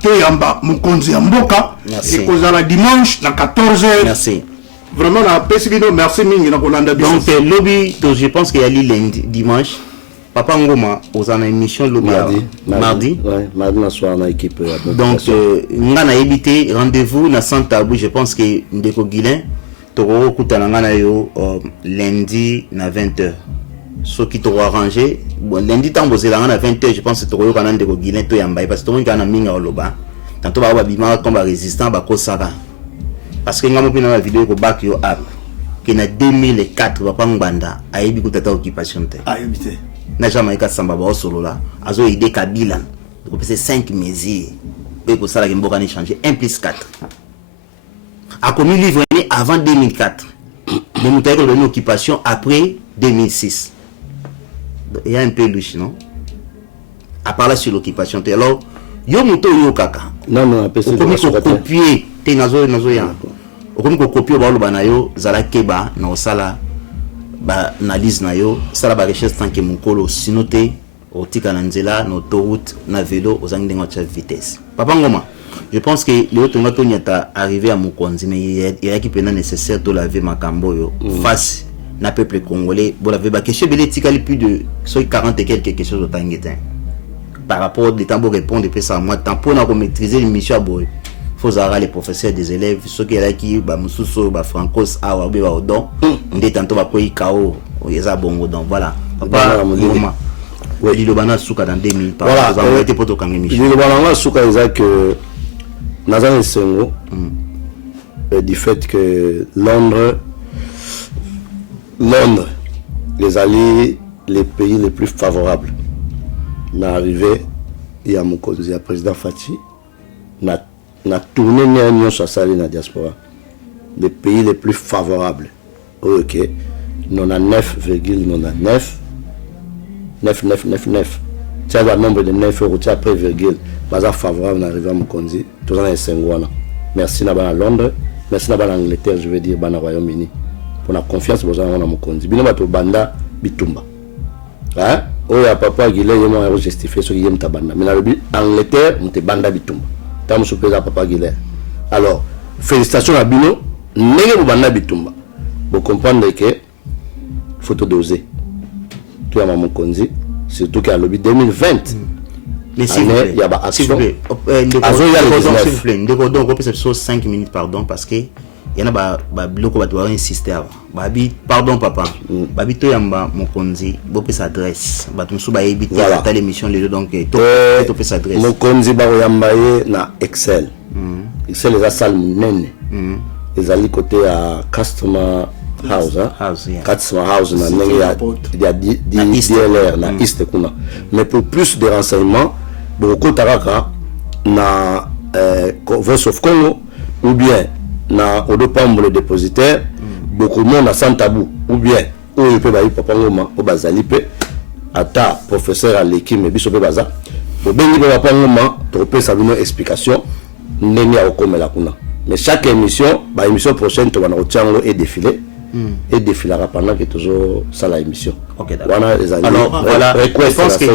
to yamba mukonzi ya mboka et kozala dimanche na 14h. Merci. vraiment na pesi bino merci mingi na kolanda biso. Donc lobby je pense qu'il y a lundi dimanche Papa Ngoma aux en émission lobby mardi. Ouais, mardi na soir na équipe. Donc nga na évité rendez-vous na Sans Tabou, je pense que ndeko Guilin toko kutana nga na yo lundi na 20h. Ce qui t'aura arrangé bon lundi tant bozela nga na 20h, je pense que toko yo kana ndeko Guilin to yamba parce que to ngana minga oloba. Tantôt ba bima comme résistant ba ko sara. Parce que nga mo pina na vidéo ko back yo up. Que na 2004 Papa Ngbanda a yebi kutata occupation te. A évité. Na Jamaïca samba ba solo là. Azo idée Kabila. Donc c'est 5 mesures. Et pour ça la Mboka n'a changé 1 plus 4. A commis livre avant 2004. Mais nous avons donné occupation après 2006. Il y a un peu louche, non? À part là sur l'occupation. Alors, yo muto yo kaka. Non, après c'est comme copier te nazo ya. Comme copier ba lo banayo zala keba na osala ba analyse na yo, sala ba recherche tant que mukolo sinote au tika na nzela na autoroute na vélo aux angles de vitesse. Papa Ngoma, je pense que le autre ngato nyata arrivé à Mukonzi mais il y a qui pena nécessaire de laver makambo yo face na peuple congolais bon laver ba question belé tika plus de 40 et quelque chose au tangetin. Par rapport au temps pour répondre depuis ça moi temps pour na maîtriser l'émission à boy. Faut avoir les professeurs des élèves ceux qui là qui ba mususo ba francos awa be ba odon ndé tantôt ba ko ikao yeza bongo donc voilà papa Ngoma oui le bana suka dans 2000 par exemple on était poto kanga émission le bana suka isa que nazan sengo du fait que Londres les alliés les pays les plus favorables n'a arrivé il y a mon conseiller président Fachi na tourné néanmoins sur la na diaspora les pays les plus favorables ok 99,99 tiens le nombre de 9 euros tiens après virgule bazar favorable n'arrive à Mukonzi tout ça est 5 ans merci na bana Londres merci na bana Angleterre je veux dire bana Royaume-Uni pour la confiance besoin na Mukonzi bino bato banda bitumba hein oya papa Guilé yemo justifier ce qui yem tabanda mais la Angleterre mte banda bitumba tam supérieur Papa Guilherme. Alors, félicitations à Bino, n'ayez pas bitumba. Vous comprenez que faut doser. Tu as Maman Konzi, surtout qu'à l'objet 2020. Mais s'il vous plaît, il y a action. s'il vous plaît, donc on peut 5 minutes pardon parce que il y en a ba bloco ba insister babi pardon papa babi to yamba Mokonzi bo pe s'adresse ba tumsu ba éviter à l'émission les donc to pe s'adresse Mokonzi ba yamba na Excel Excel les salle nene les ali côté à Customer House Customer House na nenge ya DLR na East kuna mais pour plus de renseignements beaucoup taraka na Voice of Congo ou bien na odopambo le dépositaire beaucoup de monde à Sans Tabou ou bien ou peut ba Papa Ngoma o bazali pe ata professeur à l'équipe mais biso pe baza bo bengi Papa Ngoma to pe sa bino explication neni a okomela kuna mais chaque émission ba émission prochaine to bana otiango et défilé et défilera pendant que toujours ça la émission. OK d'accord. Alors voilà, je pense que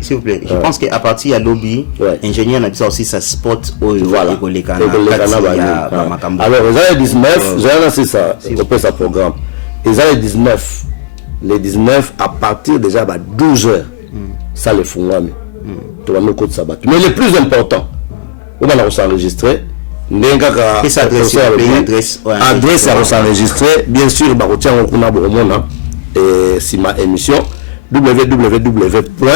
s'il vous plaît, je pense qu'à partir de lobby ingénieur na bisa aussi ça spot au les canaux. Alors les 19, c'est ça, on peut ça programme. Les 19 à partir déjà à 12h. Ça les font mais le plus important, on va s'enregistrer. Adresse à s'enregistrer bien sûr bah retient on a bon et si ma émission www.event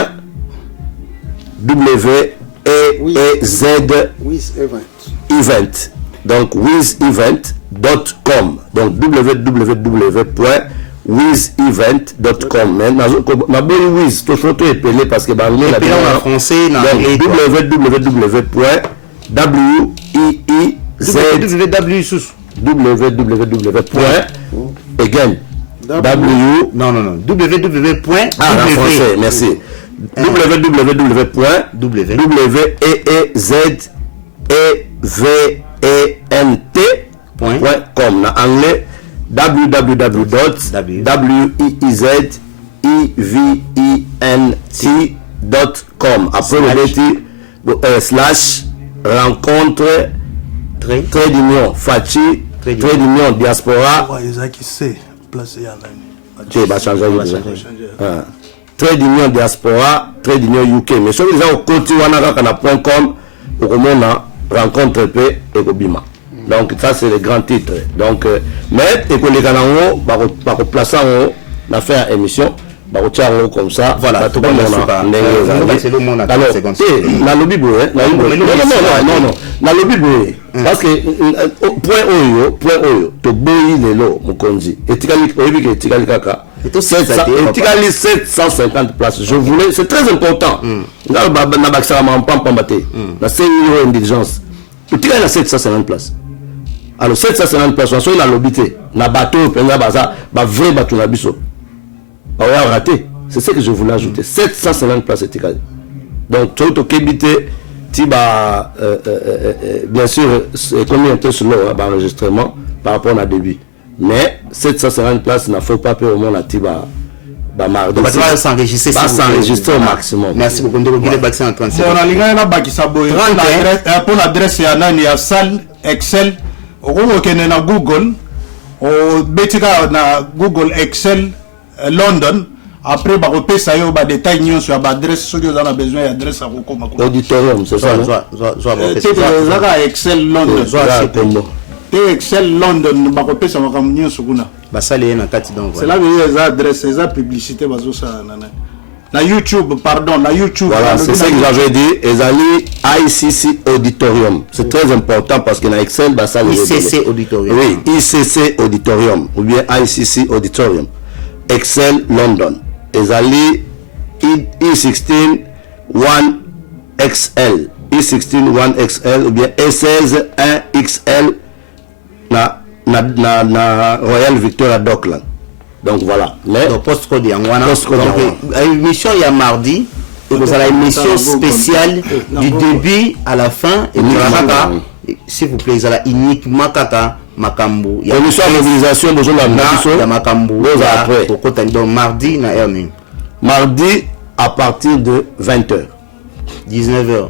donc wizevent.com donc www.wizevent.com mais ma bonne wiz to photo épelé parce que bah la en français dans www.wizevent.com en anglais www.wizevent.com après le slash rencontre trait d'union Fachi Trade Union Diaspora. Ouais, ils ont qui c'est placé à l'année. Tu vas changer. Trade Union Diaspora, Trade Union UK. Mais si vous avez au côté .com, au moment rencontre P et Kobima. Donc ça c'est le grand titre. Donc mais et que les canaux va placer en haut, la faire émission. Comme ça, voilà, tout le monde c'est le monde. Alors, la lobby non, la lobby parce que point oyo, to boyi lelo mukonzi. Etikali kaka. 750 places. Je voulais, c'est très important. Na bakisa ma pambate. Na 5 millions d'indigence. Etikali na 750 places. Alors 750 places, on soit la lobby na bateau penga baza, ba vrai bateau na biso. On a raté. C'est ce que je voulais ajouter. 750 places étiquées. Donc, tout au Kébité, bien sûr, c'est comme un peu slow l'enregistrement par rapport à début. Mais 750 places, il ne faut pas peur au monde à Tiba. Donc, ça va s'enregistrer au maximum. Merci beaucoup. On a bac en 37. On a pour l'adresse, il y a salle Excel. On a Google. On a Google Excel. London, après bah repé ça y a des détails nions sur l'adresse ceux qui ont besoin d'adresse à Rokoma. Auditorium, c'est ça. C'est Excel London. Excel London, bah repé ça va comme nions sur Guna. Bah ça les na kati donc. C'est là les adresses, les publicités bazo ça nana. Na YouTube, pardon, na YouTube. Voilà, c'est ça que j'avais dit. Ezali ICC Auditorium. C'est très important parce que na Excel bah ça ICC Auditorium. Oui, ICC Auditorium ou bien ICC Auditorium. Excel London. Ezali E16 1XL. E16 1XL ou bien E16 1XL na Royal Victoria Dockland. Donc voilà. Mais donc postcode yangwana. Donc émission il y a mardi. Et vous avez une émission spéciale du début à la fin et s'il vous plaît, il y a uniquement kaka makambo. Il y a une mobilisation de la makambo. Donc mardi na Hermine. Mardi à partir de 20h. 19h.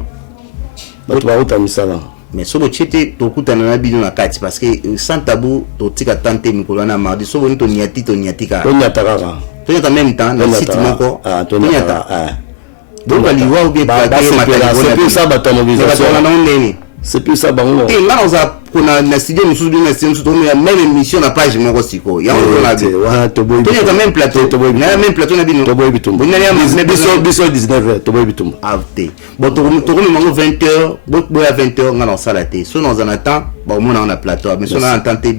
Mais sur le chat, tu as un bidon à 4 parce que sans tabou, tu as tenté Nicolas mardi. Sur le toniati, toniatika. Tu as en même temps, le site encore. Donc, il va ou bien c'est plus ça, ta mobilisation. C'est plus ça, bon. Et là, on a un studio, nous avons même émission na page mon Rosico. Il y a un même plateau. Il y a même plateau na bino. Il y a biso 19h, Toboy Bitum. Bon, tu as 20h, donc à 20h, on a lancé la télé. Si on en attend, on a un plateau. Mais si on a un tenté,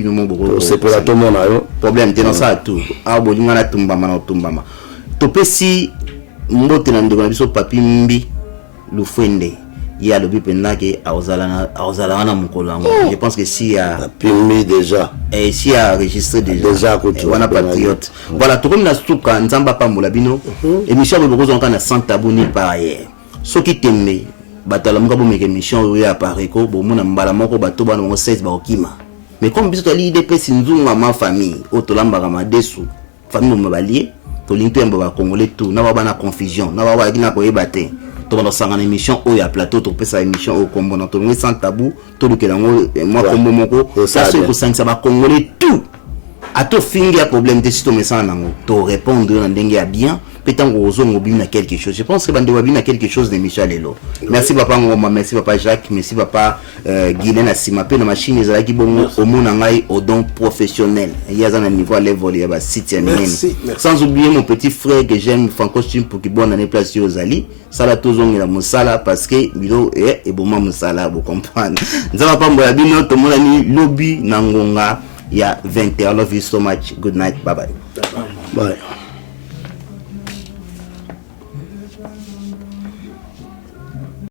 c'est pour la tombe, problème, tu as ça tout. Ah, bon, on a tumbama. Tu peux si, mbote na ndeko na biso papi mbi, Lufwende. Il y a le but pendant que Aozalana Mukolango. Je pense que si a permis déjà et si a enregistré déjà on a patriote. Voilà, tout comme la souka Nzamba Pambolabino émission de beaucoup en sans tabou ni par ailleurs. Ce qui t'aime batala mukabo meke émission oui apparaît ko bon mona mbala moko bato bana ngo 16 ba okima. Mais comme biso tali de pesi nzunga ma famille otolamba kama desu famille mobalier to limpe mba congolais tout na bana confusion na baba kina ko ebate. Dans une émission où il y a plateau, tu peux faire une émission au Combo, dans ton sans tabou, tout le monde, moi Combo Moko, ça c'est que ça va congolais tout. À tout fin, il y a problème de si tu me sens tu répondre en dengue bien, peut-être qu'on a quelque chose. Je pense que Bandewabin a quelque chose de Michel Elo. Merci papa Ngoma, merci papa Jacques, merci papa Guylaine Assima, la machine est là qui bon au monde au don professionnel. Il y a un niveau à level, il y a un site. Sans oublier mon petit frère que j'aime, Franco Chim, pour qu'il bonne année place aux Ali. Ça la tous on est la Moussala parce que Bilo est bon Moussala, vous comprenez. Nous avons pas Mbouabino, tout le monde a mis lobby Nangonga. Il y a 20h. I love you so much. Good night. Bye bye. Bye.